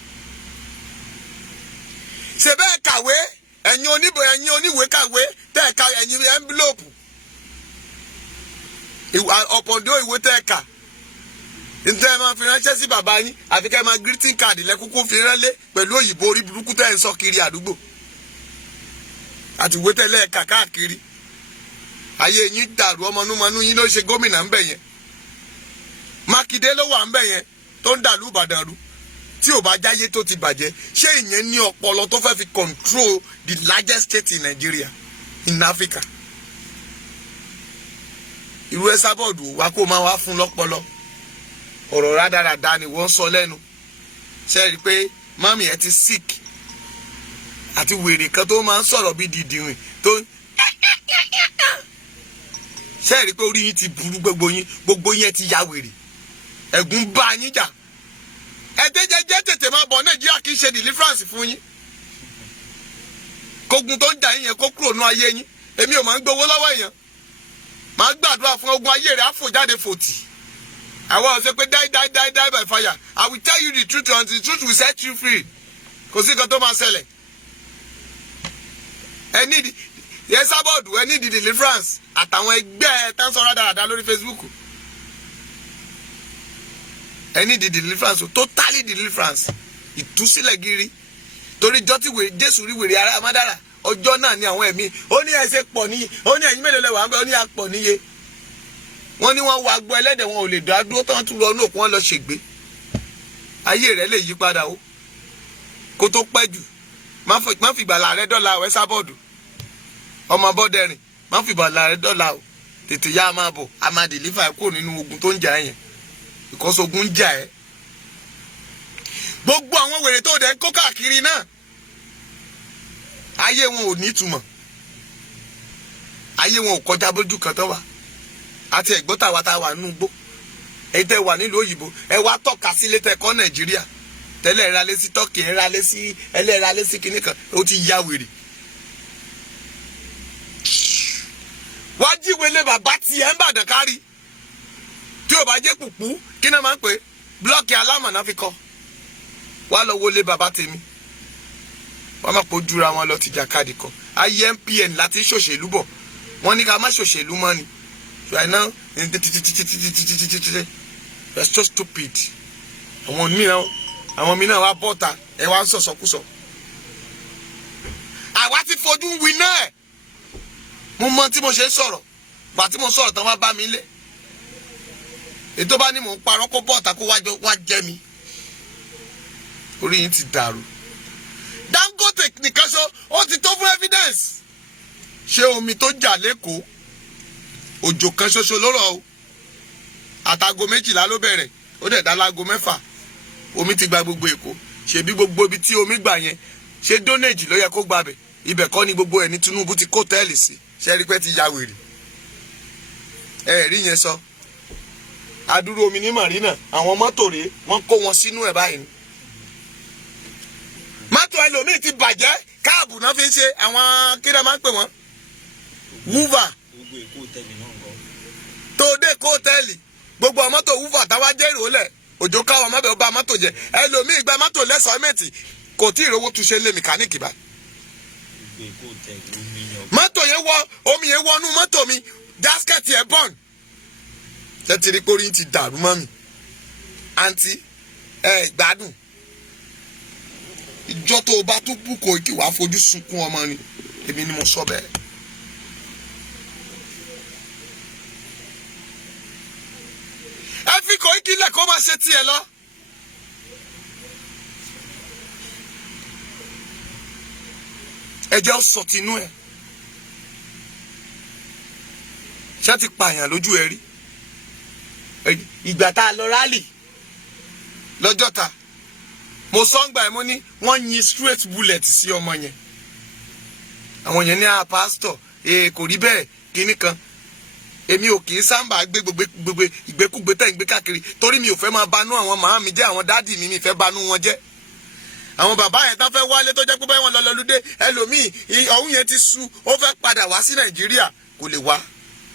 ṣe bẹ́ẹ̀ kàwé ẹ̀yin oníwèé kàwé tẹ́ ẹ̀ ka ẹ̀yin ẹ́ńbílòpù ọ̀pọ̀ndó ìwé tẹ́ ẹ̀ kà ntẹ́ ẹ máa fi ránṣẹ́ sí bàbá yín àfi ká ẹ máa greeting card lẹ́kúkú fi ránlé pẹ̀lú òyìnbó orí burúkú tẹ́ ẹ̀ ń sọ kiri àdúgbò àti ìwé tẹ́lẹ̀ ẹ̀ka káàkiri ayé yín dàrú ọmọnúmọnú yín ló ṣe gómìnà ń bẹ̀ yẹn Mákindé ló wà ń bẹ̀ yẹn tó ń dàlú Ìbàdàn rú tí ò bá jáyé tó ti bàjẹ́ ṣé ìyẹn ní ọpọlọ tó fẹ́ fi control the largest state in Nigeria in Africa. irú ẹ sábọ̀dù wa kó máa wá fún lọ́pọlọ ọ̀rọ̀ rádaràda ni wọ́n sọ lẹ́nu ṣe rí i pé mami ẹ ti sick àti wèrè kan tó máa ń sọ̀rọ̀ bí dìdìrìn tó ṣe rí i pé orí yín ti burú gbogbo yín ẹ ti ya wèrè ẹ̀gún bá yín jà ẹ̀ẹ́dẹ́jẹ́jẹ́ tètè máa bọ̀ Nàìjíríà kì í ṣe deliverance fún yín kógun tó ń jà yín yẹn kó kúrò nú ayé yín èmi ò máa ń gbowó lọ́wọ́ èèyàn máa gbàdúrà fún ogun ayé rẹ̀ àfòjáde fòtì àwọn ọ̀sẹ̀ pé die by fire I will tell you the truth until the truth will set you free kò sí kan tó máa ṣẹlẹ̀ ẹ ní yẹn sábọ̀dù ẹ ní the deliverance àtàwọn ẹgbẹ́ ẹ tán sọ̀rọ̀ dáadáa lórí Facebook ẹ ní the deliverance totally deliverance ìtúsílẹ̀ gírí torí jọ́tí Jésù rí wèrè ara Amádàrà ọjọ́ náà ni àwọn ẹ̀mí ó ní ẹsẹ̀ pọ̀ níye ó ní ẹ̀yin mélòó lẹ́wà ń bẹ ó ní apọ̀ níye wọ́n ní wọ́n wọ agbo ẹlẹ́dẹ̀ wọn ò lè dá dúró tán tún lọ ní òkú wọn lọ ṣègbè ayé rẹ lè yí padà o kó tó pẹ́ jù. Má fi ìgbàlà rẹ dọ́là o Esabod ọmọ Bọ́dẹ̀rìn, má fi ìgbàlà rẹ dọ́là o. Tètè yá máa bọ̀, a máa deliver ẹ kúrò nínú ogun tó ń jà yẹn because ogun ń jà ẹ́. Gbogbo àwọn wèrè tó dẹ̀ ń kó káàkiri náà ayé wọn ò nítumọ̀, ayé wọn ò kọjá bójú kan tó wà. Àti ẹ̀gbọ́n tàwa tá wà nínú igbó, èyí tẹ́ wà nílùú òyìnbó, ẹ wá tọ́ka sílé tẹ́ kọ́ Nàìjíríà tẹ́lẹ̀ ra lé sí Turkey, ẹ ra lé sí ẹlẹ́ra lé sí kinní kan, ó ti ya wèrè. Wá jíwèlé bàbá tiẹ̀ ń bàdàn kárí tí ò bá jẹ́ pùpù kí náà máa ń pè blọ́ọ̀kì alámọ̀ná fi kọ́. Wá lọ wọlé bàbá tèmi, wọ́n máa pọ̀ jura wọn lọ ti jàkadì kan. Ayé MPN láti ṣòṣèlú bọ̀, wọ́n ní ká má ṣòṣèlú mọ́ ni. Right now, you're so stupid. Àwọn mìíràn wá bọ́ta ẹ wá ń sọ̀sọ̀kúsọ. Àwa ti fojú wí náà. Mo mọ tí mo ṣe ń sọ̀rọ̀, gbà tí mo sọ̀rọ̀ tán wá bá mi lé. Ètò bá ní mò ń parọ́ kó bọ́ta kó wá jẹ́ mi. Orí yín ti dàrú. Dangote nìkan ṣo ó ti tó fún evidence. Ṣé omi tó jà lẹ́kọ̀ọ́ òjò kan ṣoṣo ló rọ̀ o? Àtàgò 12 ló bẹ̀rẹ̀, ó dẹ̀ dá lágo 6. Omi ti gba gbogbo Èkó. Ṣebí gbogbo ibi tí omi gbà yẹn ṣé drainage ló yẹ kó gbabẹ̀? Ibẹ̀ kọ́ ni gbogbo ẹ̀ ní Tinubu ti kó tẹ́ẹ̀lì sí. Ṣé rí pé ti ya wèrè? Ẹ rí yẹn sọ. Adúrú omi ní Marina, àwọn mọ́tò rèé wọ́n kó wọn sínú ẹ̀ báyìí. Mọ́tò ẹlòmíì ti bàjẹ́, káàbù náà fi ń ṣe àwọn kí ló máa ń pè wọ́n? Wúvà. Gbogbo Èkó hòtẹ́ẹ̀lì náà ń bọ̀. Tó dé kó hòtẹ́ẹ̀lì, gbogbo mọ́tò wúvà táwa jẹ́ ìrọ̀lẹ́, òjò káwọn mọ́bẹ̀ ó bá mọ́tò jẹ. Ẹlòmíì gba mọ́tò lẹ́sọ̀ọ́mẹ̀tì kò tí ì rówó túnṣe lé mẹkáníìkì bá. Gbogbo Èkó hòtẹ́ẹ̀lì omi yan. Mọ́tò yẹn omi yẹn wọnú mọ́tò mi, dáskẹ̀tì ẹ̀ bọ́n. Ṣé ti rí pé orí ti dàrú mọ́ mi? Àǹtí gbádùn. Ìjọ tó o bá tún bú kò kí wàá fojú sunkún ọmọ ni, èmi ni mo sọ bẹ́ẹ̀. Ẹ fi kò kí lẹ̀ kó máa ṣe tiẹ̀ lọ. Ẹ jẹ́ ó sọ tinú ẹ̀. Ṣé ti pààyàn lójú ẹ rí? Ìgbà tá a lọ rálì lọ́jọ́ta, mo sọ ń gbà ẹ́ mo ní wọ́n yin straight bullet sí ọmọ yẹn. Àwọn yẹn ní pásítọ̀ kò rí bẹ́ẹ̀ kíní kan. Èmi ò kì í sábà gbé gbogbo ìgbékúgbé tẹ̀ ń gbé káàkiri torí mi ò fẹ́ máa banú àwọn màmá mi jẹ́, àwọn dáàdì mi fẹ́ banú wọn jẹ́. Àwọn bàbá yẹn tán fẹ́ wálé tó jẹ́ pé báyìí wọn lọ́lọ́lúdé ẹlòmíì ọ̀hún yẹn ti sú ó fẹ́ padà wá sí Nàìjíríà kò lè wá.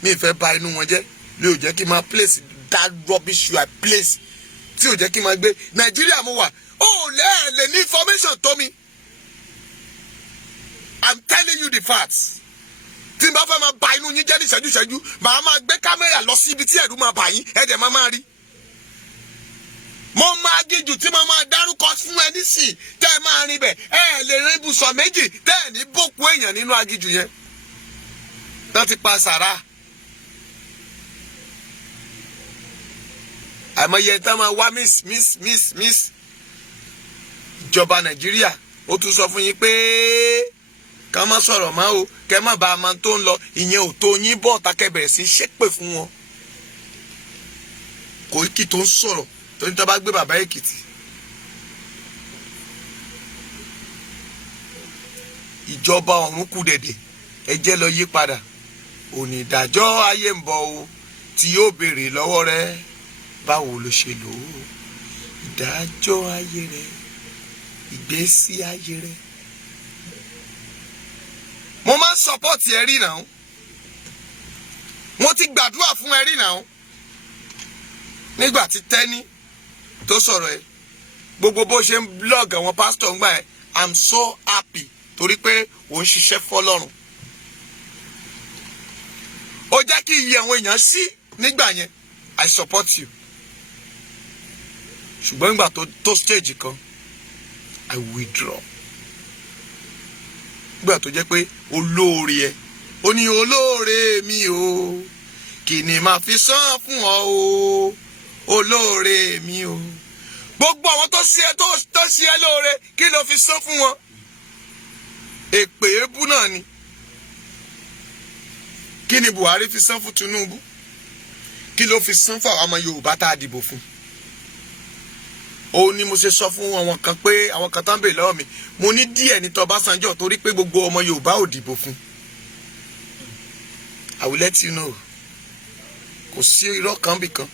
Mi fẹ́ ba inú wọn jẹ́, mi ò jẹ́ kí n máa place that rubbish you are place tí ò jẹ́ kí n máa gbé Nàìjíríà mo wà. Ó lè ní information tó mi. I'm telling you the facts. Tí n bá fẹ́ máa ba inú yín jẹ́ ní ìṣẹ́jú màá máa gbé kámẹ́rà lọ sí ibi tí ẹ̀rù máa bà yín ẹ̀dẹ̀ máa rí. Mo máa gíjù tí mo máa dárúkọ fún ẹ nísìn tẹ́ ẹ máa rí bẹ̀ ẹ lè rí ibùsọ̀ méjì tẹ́ ẹ ní bòkú èèyàn nínú agíjù yẹn. Wọ́n ti pa sàrà. Àìmọye tán máa wá miss. Ìjọba Nàìjíríà ó tún sọ fún yín pé ká má sọ̀rọ̀ mọ́ o, kẹ́ má bá a máa tó ń lọ, ìyẹn ò tó yín bọ̀ tá kẹ́ bẹ̀rẹ̀ sí ṣépè fún wọn. Koiki tó ń sọ̀rọ̀ tó ní tá bá gbé bàbá Èkìtì. Ìjọba ọ̀run kù dẹ̀dẹ̀, ẹ jẹ́ lọ yí padà. Onídàájọ́ ayé ń bọ̀ o tí yóò béèrè lọ́wọ́ rẹ báwo ló ṣe lò ó. Ìdájọ́ ayé rẹ, ìgbésí ayé rẹ. Mo máa ń sọpọ́ọ̀tì ẹ rí náà. Mo ti gbàdúrà fún ẹ rí náà. Nígbà tí Tẹ́ní tó sọ̀rọ̀ ẹ, gbogbo bó ṣe ń blog àwọn pásítọ̀ ń gbà ẹ, I'm so happy torí pé ò ń ṣiṣẹ́ fọ́lọ́run. Ó jẹ́ kí iye àwọn èèyàn sí nígbà yẹn, I support you. Ṣùgbọ́n nígbà tó stage kan, I withdraw. Nígbà tó jẹ́ pé olóore ẹ, ó ní olóore mi o, kí ni màá fi san fún ọ o, olóore mi o, gbogbo àwọn tó ṣe ẹ́ lóore kí ló fi san fún wọn? Èpè èébú náà ni. Kí ni Buhari fi san fún Tinubu? Kí ló fi san fún àwọn ọmọ Yorùbá tá a dìbò fún? Òun ni mo ṣe sọ fún àwọn kan pé àwọn kan tán bèèrè lọ́wọ́ mi, mo ní díẹ̀ ní t'Ọbásanjọ́ torí pé gbogbo ọmọ Yorùbá ò dìbò fún. I will let you know. Kò sí irọ́ kan bì kan.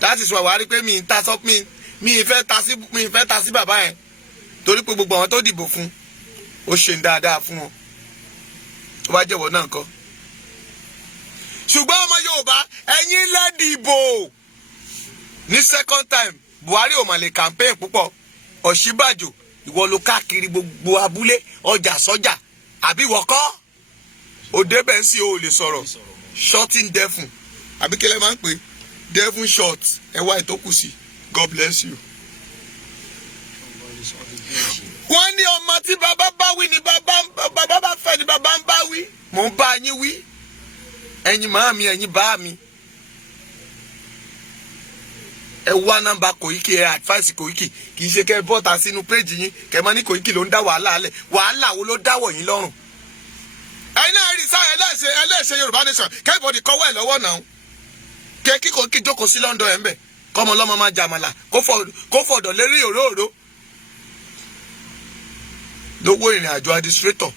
That is why wàá rí pé mi ì fẹ́ ta sí bàbá yẹn torí pé gbogbo àwọn tó dìbò fún ó ṣe ń dáadáa fún wọn. Ó bá jẹ́wọ́ náà kọ́. Ṣùgbọ́n ọmọ Yorùbá ẹ̀yin lẹ dìbò ní second time. Buhari ò mà lè campaign púpọ̀. Ọ̀ṣínbàjò ìwọ ló káàkiri gbogbo abúlé ọjà sọ́jà àbí ìwọ kọ́? Òde bẹ́ẹ̀ sí o lè sọ̀rọ̀. Shorting devil àbí kí lẹ máa ń pè devil short ẹwà ìtókù sí. God bless you. Wọ́n ní ọmọ tí bàbá bá wí ni bàbá bá fẹ́ ni bàbá ń bá wí. Mò ń bá yín wí. Ẹ̀yin màá mi ẹ̀yin bá mi. Ẹ wá nọ́mbà Koiki ẹ advice Koiki kì í ṣe kẹ́ bọ́ta sínú péjì yín kẹ́ máa ní Koiki ló ń dá wàhálà alẹ̀. Wàhálà wo ló dáwọ̀ yín lọ́rùn? Ẹ̀yin náà rí sáà ẹlẹ́ṣẹ̀ Yorùbá nation kẹ́bọ̀dì kọ́wọ́ ẹ̀ lọ́wọ́ náà. Kẹ́ kí Koiki jókòó sí London ẹ̀ ń bẹ̀. Kọ́mọ lọ́mọ máa jàmàlà kó fọ̀dọ̀ lérí òróòró. Lówó ìrìn àjò administrator.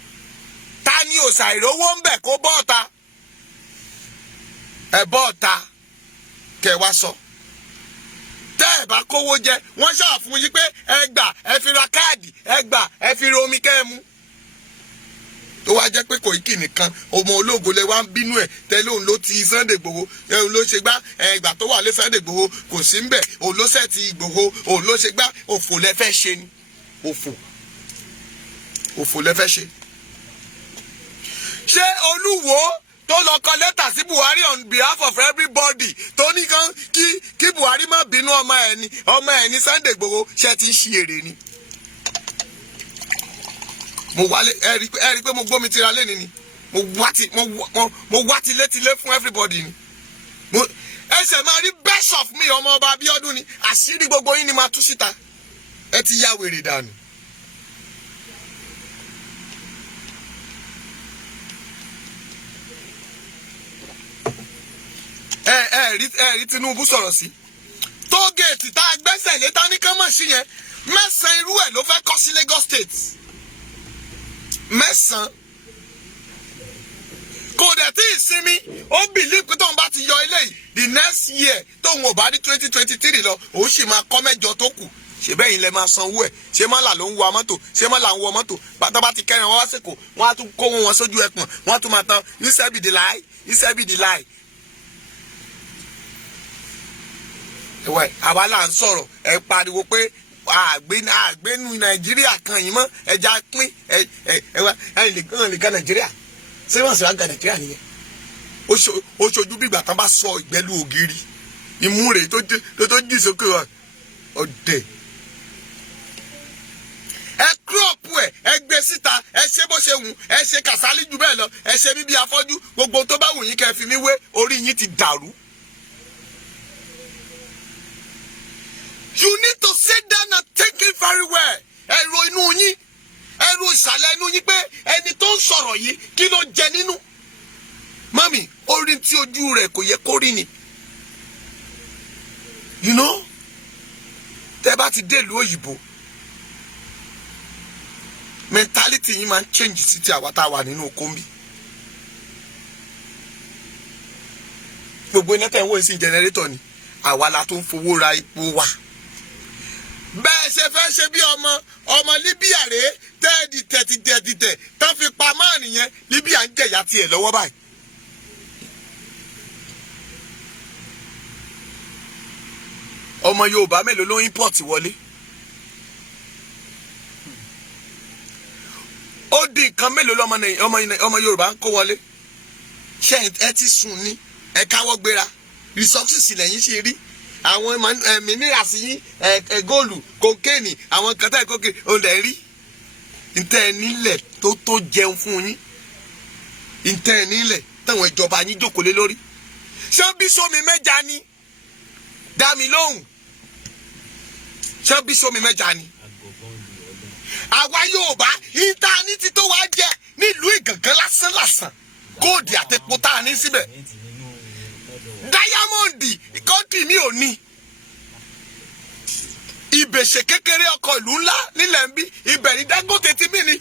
Ta ni òòṣà ìrówó ń bẹ̀ kó bọ́ọ̀ta? Ẹ bọ́ọ̀ta kẹ́ wá sọ. Tẹ́ ẹ bá kówó jẹ wọ́n ṣàfún yín pé ẹ gbà ẹ fi ra káàdì ẹ gbà ẹ fi ra omi kẹ́ ẹ mú. Tó wá jẹ́ pé Koiki nìkan ọmọ ológo lẹ wá ń bínú ẹ̀ tẹ́lẹ̀ òun ló ti Sunday Igboho òun ló ṣe gbá ìgbà tó wà lé Sunday Igboho kò sí ń bẹ̀ òun ló ṣẹ̀ ti Igboho òun ló ṣe gbá òfò lẹ fẹ́ ṣe ni òfò lẹ fẹ́ ṣe. Ṣé Olúwo tó lọ kọ lẹ́tà sí Buhari on behalf of everybody tó ní kan kí Buhari má bínú ọmọ ẹ̀ ní Sunday Igboho ṣe ti ń ṣe èrè ni. Mo wálé ẹ rí pé mo gbómi tira lẹ́ni ni mo wá tilétilé fún everybody ni. Ẹsẹ̀ máa rí best of me ọmọ ọba Abíọ́dún ni àṣírí gbogbo yín ni máa tú síta. Ẹ ti ya wèrè dànù. Ẹ rí Tinubu sọ̀rọ̀ sí. Tógèètì tá a gbẹ́sẹ̀ lé tá ní kán mọ̀ sí yẹn 9 irú ẹ̀ ló fẹ́ kọ́ sí Lagos State. 9 kò dẹ̀ tí ì sinmi ó believe pé tóun bá ti yọ eléyìí the next year tóun ò bá ní 2023 lọ òun sì máa kọ́ 8 tó kù. Ṣé bẹ́ẹ̀ yín lẹ máa sanwó ẹ̀? Ṣé Mọ́là ló ń wa mọ́tò? Ṣé Mọ́là ń wọ mọ́tò? Bàtà bá ti kẹ́rin wọn wá sèkò wọ́n á tún kó wọn sójú ẹpọ̀n wọ́n á tún máa tan Ìṣẹ́bìdìláì. Ẹ̀wẹ̀ àwa là ń sọ̀rọ̀ ẹ pariwo pé àgbénu Nàìjíríà kan yìí mọ́ ẹja pín ẹwà ẹ̀yìn lè ga Nàìjíríà ṣé wọ́n sì wá ga Nàìjíríà nìyẹn? Ó ṣojú bí ìgbà tán bá sọ ìgbẹ́lú ògiri imú rẹ̀ tó jì sókè ọ̀dẹ̀. Ẹ kúrọ̀pù ẹ gbé síta ẹ ṣe bó ṣe wù ẹ ṣe Kàsálí jù bẹ́ẹ̀ lọ ẹ ṣe bíbí afọ́jú gbogbo tó bá wù yín kẹ́ fi mí wé orí yín ti dàrú. You need to sit down and think it very well. Ẹ̀rọ inú yín ẹ̀rọ ìsàlẹ̀ inú yín pé ẹni tó ń sọ̀rọ̀ yìí kí ló jẹ nínú. Mami orí tí ojú rẹ̀ kò yẹ kó rí ni. You know tẹ́ bá ti dé ìlú òyìnbó mentality yín máa ń change sí ti àwa tá a wà nínú kombi. Gbogbo iná tẹ̀ ń wò sí generator ni àwa la tó ń fowó ra epo wa. Bẹ́ẹ̀ ṣe fẹ́ ṣe bí ọmọ Libya rèé tẹ́ẹ̀dìtẹ̀ tán fi pa máà nìyẹn Libya ń jẹ̀yà tiẹ̀ lọ́wọ́ báyìí. Ọmọ Yorùbá mélòó ló import wọlé? Ó di nǹkan mélòó lọ́mọ Yorùbá ń kó wọlé? Ṣé ẹ ti sùn ní ẹ káwọ́ gbéra resources lẹ́yìn ṣe rí àwọn minerals yín góòlù kòkéènì àwọn kan táyì kòkéènì ò lè rí ntẹ́ ẹ nílẹ̀ tó jẹun fún yín ntẹ́ ẹ nílẹ̀ táwọn ìjọba yín jókòó lé lórí. Ṣé bí sómi mẹ́ja ni dá mi lóhùn ṣé bí sómi mẹ́ja ni. àwa Yorùbá íńtánẹ́ẹ̀tì tó wá jẹ nílùú Ìgàngán lásán góòdì àtẹ̀pọ̀ tá a ní síbẹ̀. dáyámọ́ǹdì kọ́ńtì mi ò ní. ìbèṣe kékeré ọkọ̀ ìlú ńlá nílẹ̀ ń bí ibẹ̀ ní Dangote ti mí ní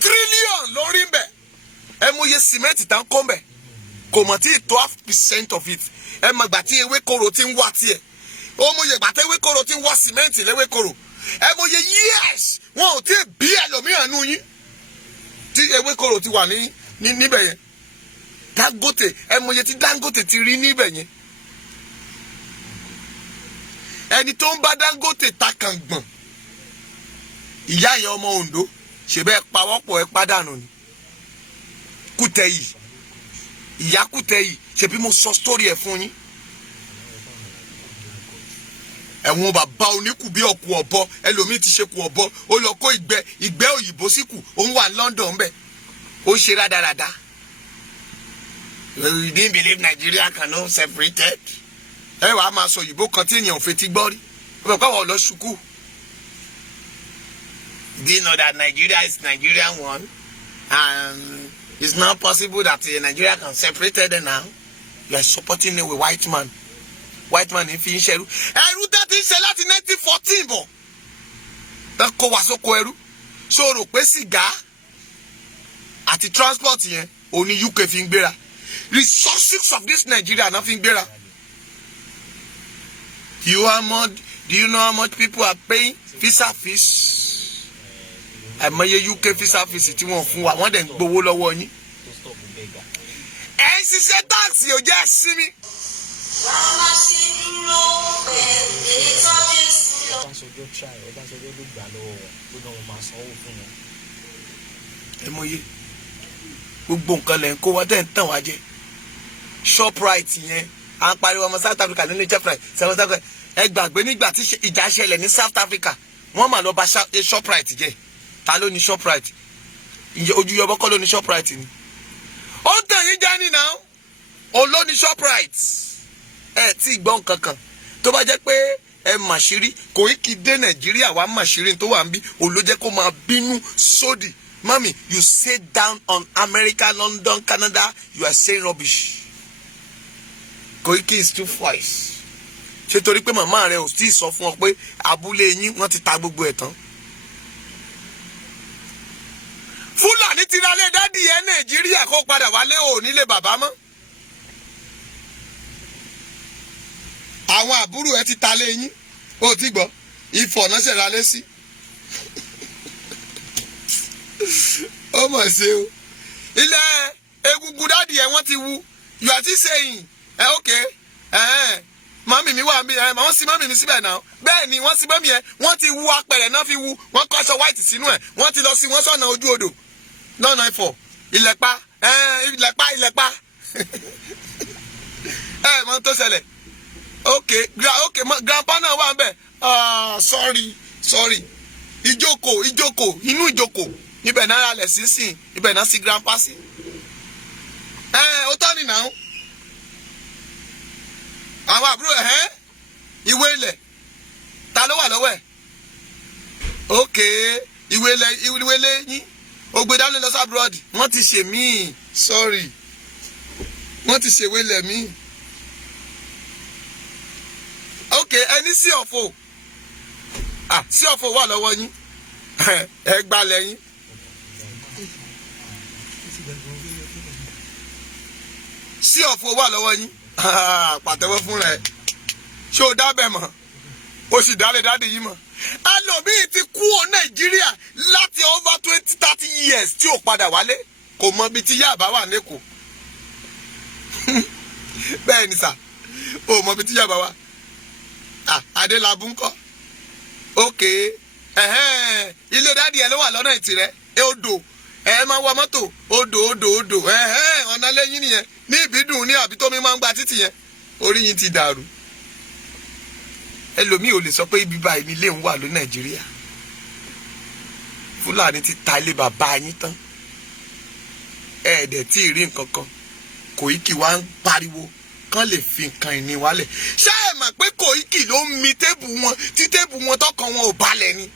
tírílíọ̀n lórí ń bẹ̀. ẹ mú iye sìmẹ́ǹtì tá ń kó ń bẹ̀ kò mọ̀ tí 12% of it. ẹ mọ̀ gbà tí ewékoro ti ń wá tiẹ̀. ó mú iye gbà tí ewékoro ti ń wá sìmẹ́ǹtì léwékoro. ẹ mọ̀ iye years wọn ò tí ì bí ẹlòmíràn nù yín tí ewékoro ti wà níbẹ̀ yẹn. Dangote ẹ mọ̀ iye tí Dangote ti rí níbẹ̀ yẹn. ẹni tó ń bá Dangote ta kàngbọ̀n ìyá yẹn ọmọ Ondo ṣèbẹ́ pawọ́pọ̀ ẹ pàdánù ni. Kútẹ̀yì ìyá Kútẹ̀yì ṣebí mo sọ sítórì ẹ fún yín. ẹ̀wọ̀n bàbá oníkù bí ọ̀kú ọ̀bọ ẹlòmíì ti ṣe kù ọ̀bọ ó lọ kó ìgbẹ́ òyìnbó síkù òun wà London bẹ́ẹ̀ ó ṣe rádaràda. You didn't believe Nigeria cannot separated. ẹ wàá máa sọ òyìnbó kan tí ènìyàn ò fetí gbọ́ rí ó bẹ̀ pàwọ̀ lọ ṣùkú. Do you know that Nigeria is Nigerian one and it's not possible that Nigeria can separate it now? You are supporting a white man. White man in fi ń ṣẹrú. ẹrú tó ti ń ṣe láti 1914 bọ̀. tán kó wa sóko ẹrú. ṣó o rò pé sìgá àti transport yẹn òní UK fi ń gbéra. Resources of this Nigeria náà fi ń gbéra. Do you know how much people are paying visa fees? àìmọye UK visa fees tí wọ́n fún wa wọ́n dẹ̀ ń gbowó lọ́wọ́ yín. ẹ ń ṣiṣẹ́ táàsì ò jẹ́ sinmi. ẹ mọye gbogbo nǹkan lẹ̀ ń kó wa tẹ̀ ń tàn wá jẹ. Shoprite yẹn à ń pariwo ọmọ South Africa nínú Shoprite South Africa. ẹ gbàgbé nígbà tí ìjà ṣẹlẹ̀ ní South Africa wọ́n mà lọ bà Shoprite jẹ́. Ta ló ní Shoprite? Ojú yọbọ kọ́ ló ní Shoprite ni. ó tàn yín jẹ́ nínú òun ló ní Shoprite. ẹ tí gbọ́n kankan tó bá jẹ́ pé ẹ màṣírí Koiki dé Nàìjíríà wá màṣírí tó wà ń bí òun ló jẹ́ kó máa bínú sódì. Mami, you sit down on America, London, Canada, you are saying rubbish. Koiki is too wise. ṣé torí pé màmá rẹ ò tí ì sọ fún ọ pé abúlé yín wọ́n ti ta gbogbo ẹ̀ tán. Fúlàní ti ra lé dádì ẹ Nàìjíríà kó padà wálé ò nílé bàbá mọ́. àwọn àbúrò ẹ ti ta lé yín ó ti gbọ́ Ifọ̀ náà ṣe ra lé sí. ó mọ̀ ṣe o ilẹ̀ egungun dádì ẹ wọ́n ti wú. You are still saying okay mọ́mì mi wà mí wọ́n sí mọ́mì mi síbẹ̀ náà bẹ́ẹ̀ ni wọ́n sí mọ́mì ẹ wọ́n ti wú apẹ̀rẹ̀ náà fi wú wọ́n kọ́ aṣọ white sínú ẹ̀ wọ́n ti lọ sí wọ́n sọ̀nà ojú odò lọ́nà Ifọ̀ ìlẹ̀pa mọ́ tó ṣẹlẹ̀ okay grandpa náà wà ń bẹ̀ sorry ìjókòó inú ìjókòó ibẹ̀ náà ralẹ̀ sínsìn ibẹ̀ náà sí grandpa sí. ó tọ́ nìyà àwọn àbúrò ìwé ilẹ̀ ta ló wà lọ́wọ́ ẹ̀ okay ìwé ilẹ̀ yín ó gbé dání lọ sí abroad wọ́n ti ṣe míì sorry wọ́n ti ṣèwé ilẹ̀ míì okay ẹni sí ọ̀fọ̀ sí ọ̀fọ̀ wà lọ́wọ́ yín ẹ gbalẹ̀ yín. sí ọ̀fọ̀ wà lọ́wọ́ yín pàtẹ́wọ́ fún rẹ̀ ṣé o dábẹ̀ mọ́ o sì dálé dáadé yìí mọ́. ẹlòmíì ti kú o Nàìjíríà láti over 20-30 years tí ò padà wálé kò mọ ibi tí Yaba wà lẹ́kọ̀ọ́ bẹ́ẹ̀ ni sà o mọ ibi tí Yaba wà Adélabú ńkọ́ okay ilé dáadé ẹ ló wà lọ́nà ìtìrẹ́ odò ẹ máa wọ mọ́tò odò ọ̀nà lẹ́yìn nìyẹn ní ìbídùn ní àbí tómi máa ń gba títì yẹn orí yín ti dàrú. ẹlòmíì ò lè sọ pé ibi báyìí nílé ń wà ló Nàìjíríà. Fúlàní ti ta ilé bàbá yín tán ẹ̀ẹ́dẹ̀ tí ì rí nǹkan kan Koiki wá ń pariwo kán lè fi nǹkan ìní wálẹ̀. ṣé ẹ̀ mà mọ̀ pé Koiki ló ń mi tébù wọn tí tébù wọn tọkàn wọn ò balẹ̀ ni.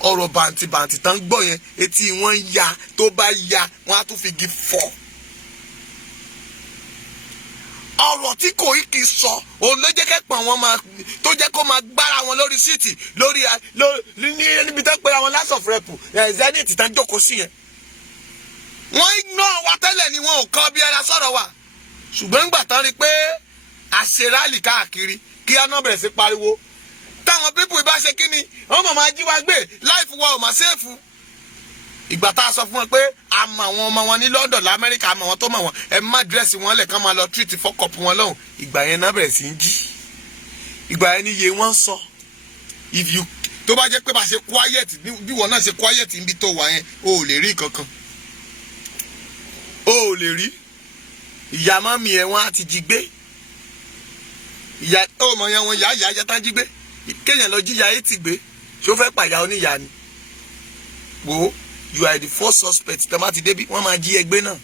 Ọ̀rọ̀ bàǹtìbàǹtì tán gbọ́ yẹn etí wọn ya, tó bá ya wọn á tún fi igi fọ́. Ọ̀rọ̀ tí Koiki sọ òun ló jẹ́ kẹ́pọ̀ wọn máa tó jẹ́ kó máa gbára wọn lórí síìtì lórí níbi tó pé àwọn House of Rep Zenith tán jókòó sí yẹn. Wọ́n ignore wa tẹ́lẹ̀ ni wọn ò kọ́ bí ẹra sọ̀rọ̀ wa. Ṣùgbọ́n ńgbà tán rí pé àṣerálì káàkiri kí á náà bẹ̀rẹ̀ sí pariwo. Táwọn pípù ìbá ṣe kí ni wọ́n mọ̀ máa jí wa gbé láìfù wa ò máa ṣèfù. Ìgbà tá a sọ fún wọn pé a mọ àwọn ọmọ wọn ní London l'Amẹ́ríkà, a mọ wọn tó mọ wọn, ẹ má dírẹ́sì wọn lẹ̀ kán máa lọ treat fọ́kọ̀pù wọn lọ́hùn. Ìgbà yẹn náà bẹ̀rẹ̀ sí ń jí. Ìgbà yẹn ni iye wọn sọ. Tó bá jẹ́ pé bá ṣe quiet bí wọn náà ṣe quiet níbi tó wà yẹn o ò lè rí kankan. O ò lè rí. Ìyá mọ́mì ẹ̀ wọ́n á ti jí gbé. Ìyá ọmọ yẹn wọn yá tán jí gbé. Kéèyàn lọ jíya ẹ̀ ti gbé. Ṣé ó fẹ́ pàyà oníyà ni? Wo you are the first suspect tẹ́ bá ti débi wọ́n máa jí ẹgbẹ́ náà.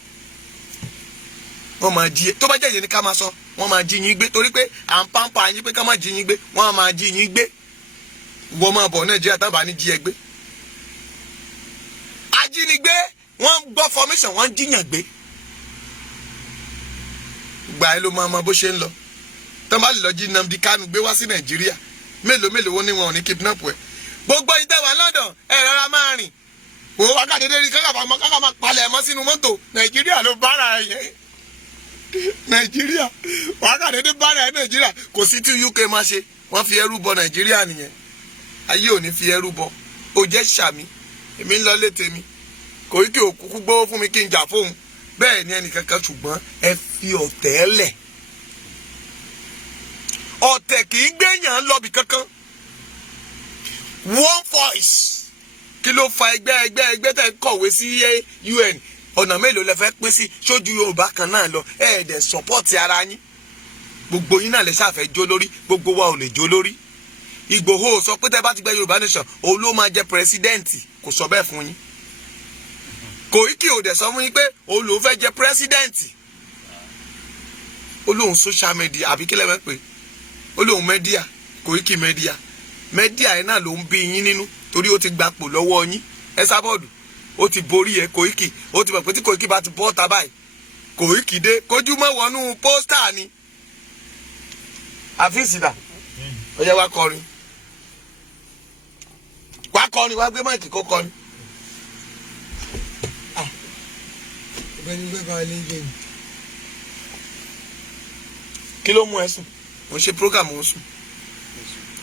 Wọ́n máa jí ẹ tó bá jẹ́ ìyẹn ni ká máa sọ wọ́n máa jí yín gbé torí pé à ń pàǹpà yín pé ká má jí yín gbé wọ́n máa jí yín gbé. Wọ́n máa bọ̀ Nàìjíríà tábà ní jí ẹgbẹ́. Ajínigbé wọ́n gbọ́ formation wọ́n jíyàn gbé. Gbà ẹ ló máa mọ bó ṣe ń lọ. Tọ́ bá lè lọ jí Nnamdi Kanu gbé wá sí Nàìjíríà mélòó wọn ni wọn ò ní kidnap ẹ. Gbogbo ìtẹ̀wà London ẹ rọra máa rìn. Òun wákàtí dé rí kákà máa palẹ̀ mọ́ sínú mọ́tò Nàìjíríà ló bára yẹn. Nàìjíríà wákàtí dé bára ẹ Nàìjíríà kò sí tí UK máa ṣe wọ́n fi ẹrú bọ Nàìjíríà nìyẹn. Ayé ò ní fi ẹrú bọ. Ó jẹ́ sàmì èmi ń lọ létè mi. Koiki òkúkú gbówó fún mi kí n jà fóun. Bẹ́ẹ̀ ni ẹnìkankan ṣùgbọ́n ẹ fi ọ̀tẹ̀ lẹ̀. Ọ̀tẹ̀ kì í gbéyàn lọ́bì kankan. One voice. Kí ló fa ẹgbẹ́ tẹ́ kọ̀wé sí UN? Ọ̀nà mélòó lẹ fẹ́ pín sí sójú Yorùbá kan náà lọ? Ẹ̀ẹ́dẹ̀ sọ́pọ́ọ̀tì ara yín. Gbogbo yín náà lè ṣàfẹ́ jó lórí, gbogbo wa ò lè jó lórí. Ìgbòho sọ pé tẹ́ bá ti gbé Yorùbá nation, òun ló máa jẹ pírẹsidẹ́ǹtì, kò sọ bẹ́ẹ̀ fún yín. Koiki ò dẹ̀ sọ fún yín pé òun ló fẹ́ jẹ pírẹsidẹ́ǹtì. Ó lóun social media àbí kílẹ̀ mẹ́ pé ó lóun media Koiki media yẹn náà ló ń bí yín nínú torí ó ti gbapò lọ́wọ́ yín ẹ sábọ́ọ̀dù ó ti borí ẹ Koiki ó ti mọ̀ pé tí Koiki bá ti bọ́ ta báyìí Koiki dé kójú mọ́ wọnú pósítà ni. Àfíìsìdà ó yẹ wá kọrin wá gbé máìkì kó kọrin. Kí ló mú ẹ sùn? Mo ń ṣe program mo ń sùn.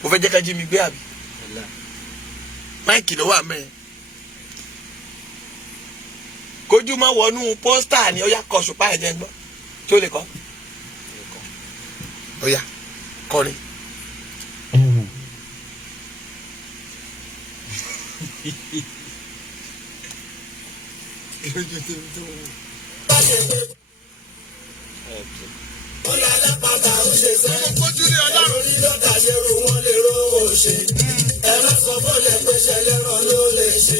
Mo fẹ́ jẹ́ ká jí mi gbé àbí? Máìkì ló wà mẹ́ẹ̀. Kójú máa wọnú pósítà ni ó yá kọ ṣùpá ẹ̀jẹ̀ gbọ́. Tí ó lè kọ́? Ó yá kọrin. Ojú ni Ọlọ́run ní lọ́dà lérò wọn lérò òṣè. Ẹ má sọ bọ́ọ̀lẹ̀ pé ṣẹlẹ̀ ràn ló lè ṣe.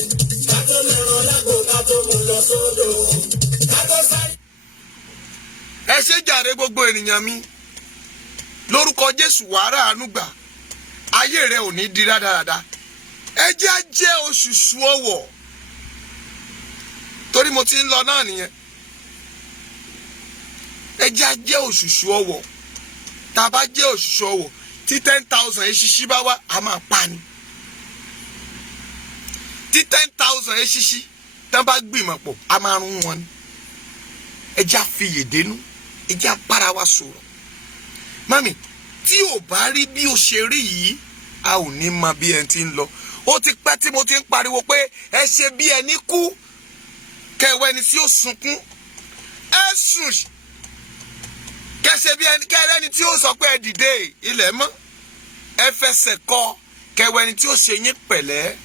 Ká tó lẹ́ràn lágbo ká tó mú lọ sódò. Ká tó sáré. Ẹ ṣé jàre gbogbo ènìyàn mi. Lórúkọ Jésù wàrà àánú gbà. Ayé rẹ ò ní di rádaràda. Ẹ jẹ́ oṣùṣù ọwọ̀. Torí mo ti ń lọ náà nìyẹn. Ẹ jẹ́ oṣùṣù ọwọ̀. Tá a bá jẹ́ oṣùṣù ọwọ̀ tí 10,000 eṣiṣi bá wá a máa pa ni. Tí 10,000 eṣiṣi tán bá gbìmọ̀ pọ̀ a máa rún wọn ni. Ẹ jẹ́ àfiyè dénú ẹ jẹ́ àbára wa sọ̀rọ̀. Mami tí ò bá rí bí o ṣe rí yìí a ò ní mọ bí ẹ ti ń lọ. Ó ti pẹ́ tí mo ti ń pariwo pé ẹ ṣe bí ẹni kú kẹwẹ́ ni tí ó sunkún ẹ sùn kẹsẹ bí ẹni kẹrẹ ni tí ó sọ pé ẹ dìde ilẹ̀ mọ́ ẹ fẹsẹ̀ kọ kẹwẹ́ ni tí ó ṣe yín pẹ̀lẹ́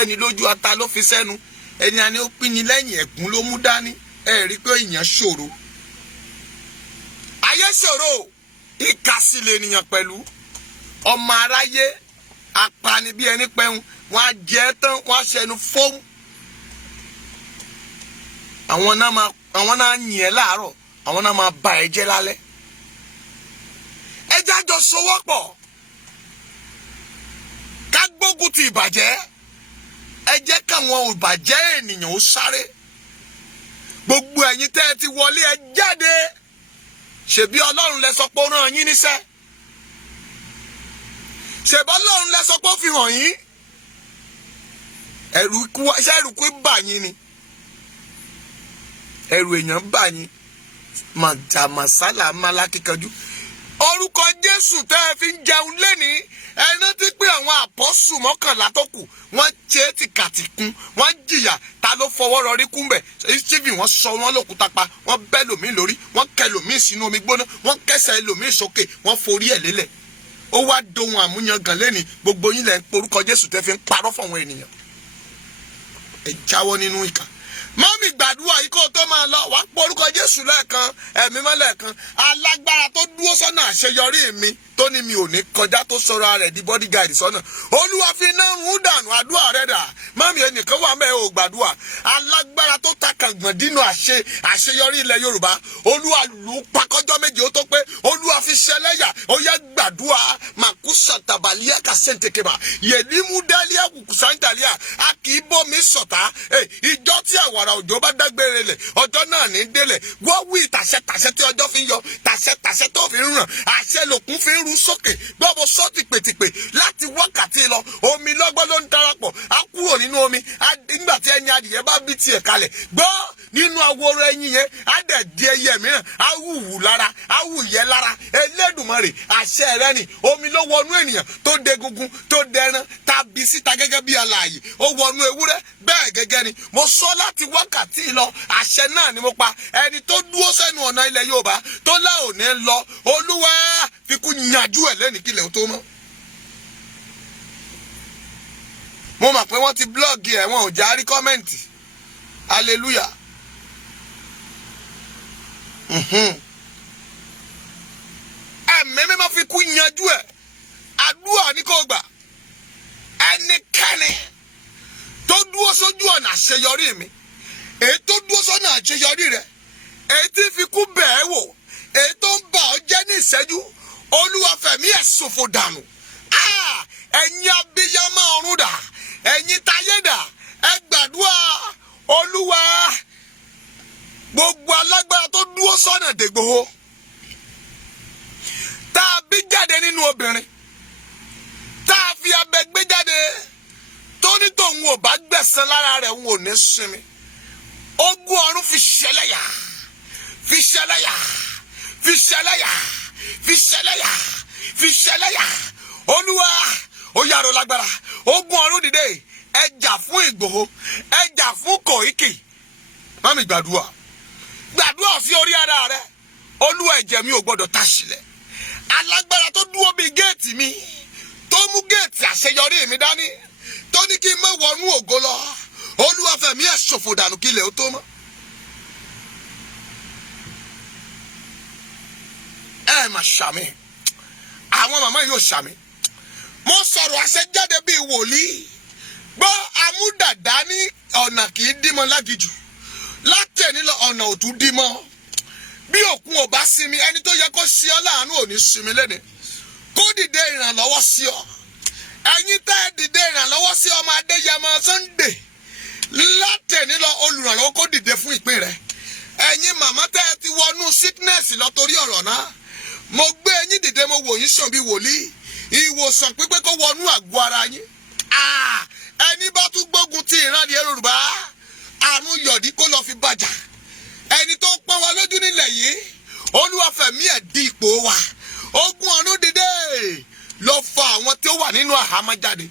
ẹni lójú ata ló fi sẹ́nu ẹni àní ó pín ní lẹ́yìn ẹ̀gún ló mú dání ẹ rí pé èèyàn ṣòro ayé ṣòro ìkàsílẹ̀ ènìyàn pẹ̀lú ọmọ aráyé apani bí ẹni pẹ́hùn wọn á jẹ́ tán wọn á ṣẹnu fóun àwọn náà yìn ẹ́ láàárọ̀ àwọn náà máa bà ẹ́ jẹ́ lálẹ́ ẹ ẹ jẹ́ àjọ sowọ́pọ̀ ká gbógun ti ìbàjẹ́. Ẹ jẹ́ káwọn ìbàjẹ́ ènìyàn ó sáré. Gbogbo ẹ̀yin tẹ́ ẹ ti wọlé ẹ jáde. Ṣebí Ọlọ́run lẹ sọ pé ó rán yín níṣẹ́. Ṣebí Ọlọ́run lẹ sọ pé ó fi hàn yín. Ẹ̀rù ikú bà yín ni. Ẹ̀rù èèyàn bà yín. Màjàmásálà máa lákìkanjú. Orúkọ Jésù tẹ́ ẹ fi ń jẹun lénìí. Ẹ rántí pé àwọn àpọ́sù 11 tó kù wọ́n ṣe tìkàtìkún wọ́n jìyà ta ló fọwọ́ rọrí kúnbẹ̀ Stephen wọ́n sọ wọ́n lókúta pa wọ́n bẹ́ lòmíì lórí wọ́n kẹ lòmíì sínú omi gbóná wọ́n kẹsẹ̀ lòmíì sókè wọ́n forí ẹ̀ lélẹ̀. Ó wá dohun àmúyangàn lẹ́ni gbogbo yín lẹ́ ń porúkọ Jésù tẹ́ fi ń parọ́ fáwọn ènìyàn. Ẹ jáwọ́ nínú ìkà. Mọ́mì gbàdúrà yìí kó tó máa lọ wá porúkọ Jésù lẹ́ẹ̀kan ẹ̀mí mọ́ lẹ́ẹ̀kan. Alágbára tó dúró sọ́nà àṣeyọrí mi tó ní mi ò ní kọjá tó sọ̀rọ̀ rẹ̀ di bodyguard sọ́nà. Olúwa fi iná run dànù àdúrà rẹ̀ dà. Mọ́mì ẹnìkan wà mẹ́ ò gbàdúrà. Alágbára tó ta kàngbọ̀n dínú àṣeyọrí ilẹ̀ Yorùbá. Olúwa lù ú pakọ́jọ́ méje ó tó pé Olúwa fi ṣẹlẹ́yà ó yẹ gbàdúrà màkúsà tàbálíà kàṣẹ́ntèkèbà yèlímú dálíà kùkùsáńtàlíà a kì í bómi sọ̀tá. Ìjọ tí àwàrà òjò bá dágbére lẹ̀ ọjọ́ náà ní délẹ̀ wọ́n wí tàṣẹ tí ọjọ́ fi ń yọ tàṣẹ tó fi ń ràn àṣẹ lòkun fi ń ru sókè gbọ́bọ̀ sọ́ọ̀tì pètìpè láti wákàtí lọ omi lọ́gbọ́n ló ń darapọ̀ á kúrò nínú omi nígbà tí ẹyin adìyẹ bá bí tiẹ̀ kalẹ̀ gbọ́ nínú aworo ẹyin yẹn á dẹ̀ di ẹyẹ mìíràn á wùwù lára á wù yẹ lára Elédùmarè àṣẹ rẹ ni omi ló wọnú ènìyàn tó degungun tó dẹran tàbí síta gẹ́gẹ́ bí alààyè ó wọnú ewúrẹ́ bẹ́ẹ̀ gẹ́gẹ́ ni mo sọ láti wákàtí lọ àṣẹ náà ni mo pa ẹni tó dúró sẹ́nu ọ̀nà ilẹ̀ Yorùbá tó lá òní lọ Olúwa fi kú yanjú ẹ̀ lẹ́nìí kílẹ̀ tó mọ́. Mo mọ̀ pé wọ́n ti blọ́ọ̀gì ẹ̀ wọn ò já rí kọ́mẹ́ǹtì hallelujah. Ẹ̀mí mímọ́ fi kú yanjú ẹ̀ àdúrà ní kò gbà ẹnikẹ́ni tó dúró sójú ọ̀nà àṣeyọrí mi èyí tó dúró sọ́nà àṣeyọrí rẹ̀ èyí tí fi kú bẹ̀ẹ́ wò èyí tó ń bà ọ́ jẹ́ ní ìṣẹ́jú Olúwa fẹ̀mí ẹ̀ ṣòfò dànù. Ẹ̀yin abiyamọ ọ̀run dà ẹ̀yin táyé dà ẹ gbàdúrà Olúwa gbogbo alágbára tó dúró sọ́nà dègbòho tá a bí jáde nínú obìnrin tá a fi abẹ gbé jáde tó ní tòun ò bá gbẹ̀san lára rẹ̀ òun ò ní sinmi. Ogun ọ̀run fi ṣẹlẹ́yà fi ṣẹlẹ́yà fi ṣẹlẹ́yà fi ṣẹlẹ́yà fi ṣẹlẹ́yà Olúwa ó yàrá lágbára ogun ọ̀run dìde ẹ jà fún Ìgbòho ẹ jà fún Kòíkì. Mami gbàdúrà sí orí ara rẹ Olúwa ẹ̀jẹ̀ mi ò gbọdọ̀ ta sílẹ̀. Alágbára tó dúró bíi géètì mi tó mú géètì àṣeyọrí mi dání tó ní kí n má wọnú ògo lọ Olúwa fẹ̀mí ẹ̀ ṣòfò dànù kí ilẹ̀ ó tó mọ́. Ẹ mà ṣàmì àwọn màmá yóò ṣàmì. Mo sọ̀rọ̀ àṣẹ jáde bíi wòlíì gbọ́ amúdàdá ní ọ̀nà kì í dímọ̀ lágijù látẹ̀ní lọ ọ̀nà ò tún dímọ̀. Bí òkun ò bá sinmi ẹni tó yẹ kó sí ọ láàánú ò ní sinmi lẹ́ni kó dìde ìrànlọ́wọ́ sí ọ. Ẹ̀yin tẹ́ ẹ dìde ìrànlọ́wọ́ sí ọmọ Adéyẹmọ Sunday látẹ̀ní lọ olùrànlọ́wọ́ kó dìde fún ìpín rẹ̀. Ẹ̀yin màmá tẹ́ ẹ ti wọnú sickness lọ torí ọ̀rọ̀ náà mo gbé ẹ̀yin dìde mo wò yín sàn bí wòlíì ìwòsàn pípé kó wọnú àgọ́ ara yín. Ẹni bá tún gbógun ti ìran Yorùbá àrùn yọ̀dí kó lọ fi bàjá. Ẹni tó ń pọ́n wa lójú nílẹ̀ yìí Olúwa fẹ̀mí ẹ̀ di ipò wa. Ogun ọ̀run dìde lọ fa àwọn tí ó wà nínú àhámọ́ jáde.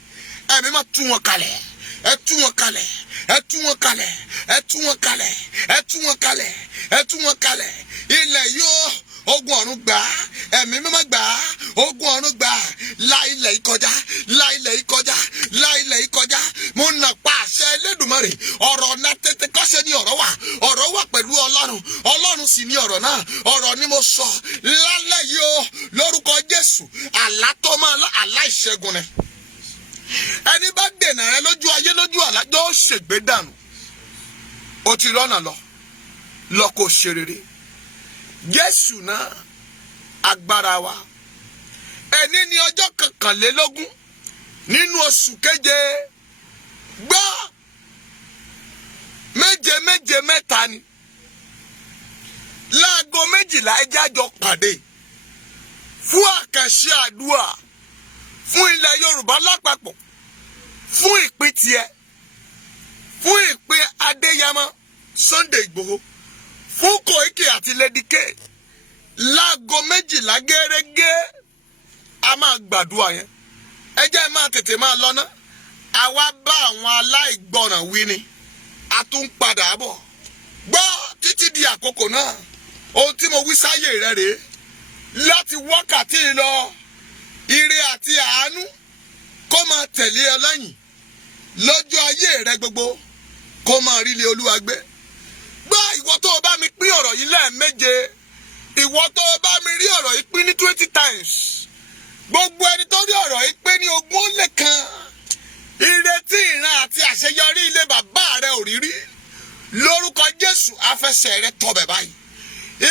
Ẹ̀mí máa tú wọn kalẹ̀ ẹ tú wọn kalẹ̀ ẹ tú wọn kalẹ̀ ẹ tú wọn kalẹ̀ ẹ tú wọn kalẹ̀ ẹ tú wọn kalẹ̀. Ilẹ̀ yóò ogun ọ̀run gbà ẹ̀mí mímọ́ gbà ogun ọ̀run gbà la ilẹ̀ yìí kọjá la ilẹ̀ yìí kọjá la ilẹ̀ yìí kọjá. Mo nà pa àṣẹ Elédùmarè ọ̀rọ̀ náà tètè kọ́ṣẹ́ ní ọ̀rọ̀ wà pẹ̀lú Ọlọ́run sì ní ọ̀rọ̀ náà ọ̀rọ̀ ni mo sọ lálẹ́ yìí o lórúkọ Jésù àlá tó máa àlá ìṣẹ́gun ni. Ẹni bá dènà rẹ lójú ayé lójú àlá yóò ṣègbé dànù. O ti rọ́nà lọ kó ṣe rere. Jésù náà agbára wa ẹni ní ọjọ́ 21 nínú oṣù keje gbọ́ méje mẹ́ta ni láago 12 ẹjẹ́ àjọ pàdé fún àkànṣe àdúrà fún ilẹ̀ Yorùbá lápapọ̀, fún ìpín tiẹ̀, fún ìpín Adéyẹmọ Sunday Igboho, fún Koiki àti Lady K. Láago 12 gẹ́rẹ́gẹ́ a máa gbàdúrà yẹn. Ẹ jẹ́ máa tètè máa lọ ná. Àwa bá àwọn aláìgbọràn wí ni. A tún padà bọ̀. Gbọ́ títí di àkókò náà. Ohun tí mo wí sáyé rẹ rèé. Láti wákàtí lọ, ire àti àánú kó máa tẹ̀lé ọ lẹ́yìn. Lọ́jọ́ ayé rẹ gbogbo kó máa rí ilé Olúwa gbé. Gbọ́ ìwọ tó o bá mi pín ọ̀rọ̀ yìí lẹ́ẹ̀méje. Ìwọ tó o bá mi rí ọ̀rọ̀ yìí pín ní 20 times. Gbogbo ẹni tó rí ọ̀rọ̀ yìí pín ní 20 ìrètí ìran àti àṣeyọrí ilé bàbá rẹ ò rí rí. Lórúkọ Jésù afẹsẹ̀ rẹ tọbẹ̀ báyìí.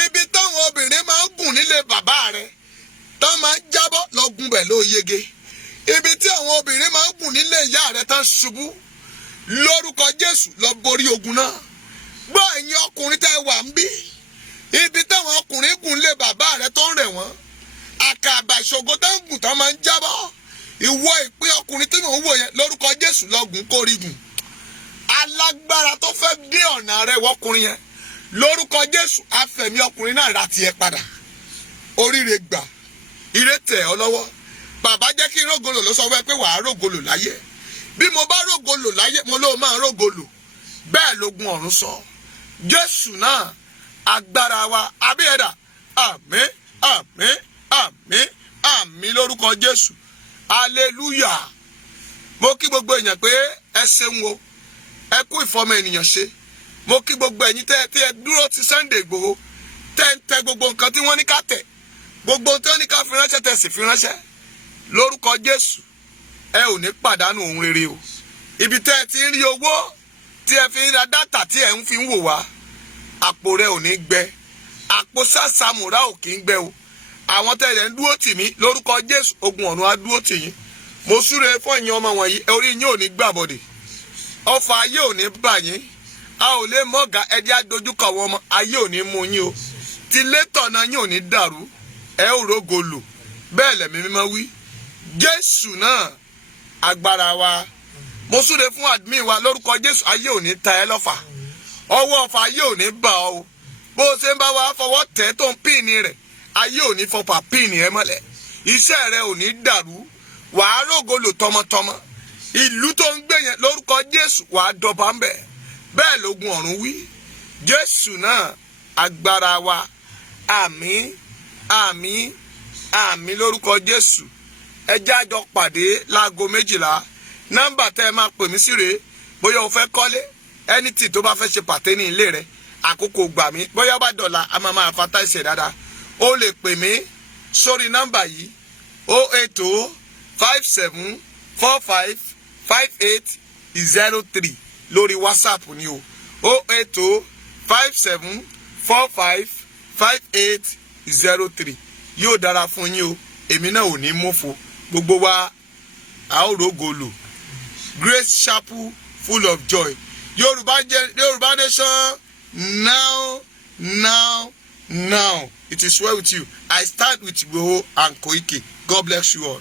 Ibi táwọn obìnrin máa ń gùn nílé bàbá rẹ tán máa ń jábọ́ lọ gùn bẹ̀ ló yege. Ibi tí àwọn obìnrin máa ń gùn nílé ìyá rẹ tán ṣubú. Lórúkọ Jésù lọ borí ogun náà. Gbọ́ ẹ̀yin ọkùnrin tẹ́ wà ń bí. Ibi táwọn ọkùnrin gùn lé bàbá rẹ tó ń rẹ̀ wọ́n. Àkàbà ìṣògo tó ń gùn tán máa ń jábọ́. Ìwọ ìpín ọkùnrin tí mò ń wò yẹn lórúkọ Jésù lọ́gùn kórìgùn. Alágbára tó fẹ́ dé ọ̀nà rẹ wọ́kùnrin yẹn lórúkọ Jésù afẹ̀mí ọkùnrin náà ra tiẹ̀ padà. Oríire gbà, ire tẹ̀ ọ́ lọ́wọ́. Bàbá jẹ́ kí rógolò ló sọ wẹ́ pé wàá rógolò láyé. Bí mo bá rógolò láyé mo ló máa rógolò. Bẹ́ẹ̀ lógun ọ̀run sọ. Jésù náà agbára wa abíyẹ̀dà. Àmín, àmín, àmín, àmín lórúkọ Jésù. Hallelujah. Mo kí gbogbo èèyàn pé ẹ ṣeun o. Ẹ kú ìfọmọ ènìyàn ṣe. Mo kí gbogbo ẹ̀yin tí ẹ dúró ti Sunday Igboho. Tẹ́ ń tẹ gbogbo nǹkan tí wọ́n ní ká tẹ̀. Gbogbo tí wọ́n ní ká fi ránṣẹ́ tẹ́ sì fi ránṣẹ́. Lórúkọ Jésù. Ẹ ò ní pàdánù ohun rere o. Ibi tẹ́ ẹ ti ń rí owó tí ẹ fi ń ra dátà tí ẹ ń fi ń wò wá. Àpò rẹ ò ní gbẹ. Àpò sàṣàmùrà ò kì í gbẹ o. Àwọn tẹ́lẹ̀ ń dúró tì mí lórúkọ Jésù ogun ọ̀run á dúró tì yín. Mo súre fún ẹ̀yin ọmọ wọ̀nyí orí yín ò ní gbàbọ̀dè. Ọfà ayé ò ní bà yín. A ò lè mọ̀gá ẹdí àdójúkọ àwọn ọmọ ayé ò ní mú yín o. Ti létọ̀nà yín ò ní dàrú. Ẹ ò rógolò. Bẹ́ẹ̀ lẹ̀mí mímọ́ wí. Jésù náà agbára wa. Mo súre fún admin wa lórúkọ Jésù ayé ò ní ta ẹ́ lọ́fà. Ọwọ́ ọfà ayé ò ní bà ọ́ o. Bó o ṣe ń bá wa fọwọ́ tẹ̀ tó ń píìnì rẹ̀. Ayé ò ní fọpà píìnì ẹ mọ́lẹ̀. Iṣẹ́ rẹ ò ní dàrú. Wàá rógolò tọmọtọmọ. Ìlú tó ń gbé yẹn lórúkọ Jésù wàá dọba ń bẹ̀. Bẹ́ẹ̀ lógun ọ̀run wí. Jésù náà agbára wa. Àmín, àmín, àmín lórúkọ Jésù. Ẹ jẹ́ a jọ pàdé láago 12. Nọ́mbà tẹ́ ẹ máa pè mí sí rèé. Bóyá o fẹ́ kọ́lé. Anything tó bá fẹ́ ṣe pàtẹ́ ní ilé rẹ̀. Àkókò gbà mí. Bóyá bá dọ̀la a máa fata ìṣẹ̀ dáadáa. O lè pè mí sórí nọ́mbà yìí 08057455803 lórí WhatsApp ni o 08057455803 yóò dára fún yín o èmi náà ò ní mọ́fo gbogbo wa a ó rógolò. Grace Chapel full of joy. Yorùbá nation now. It is well with you. I stand with Igboho and Koiki. God bless you all.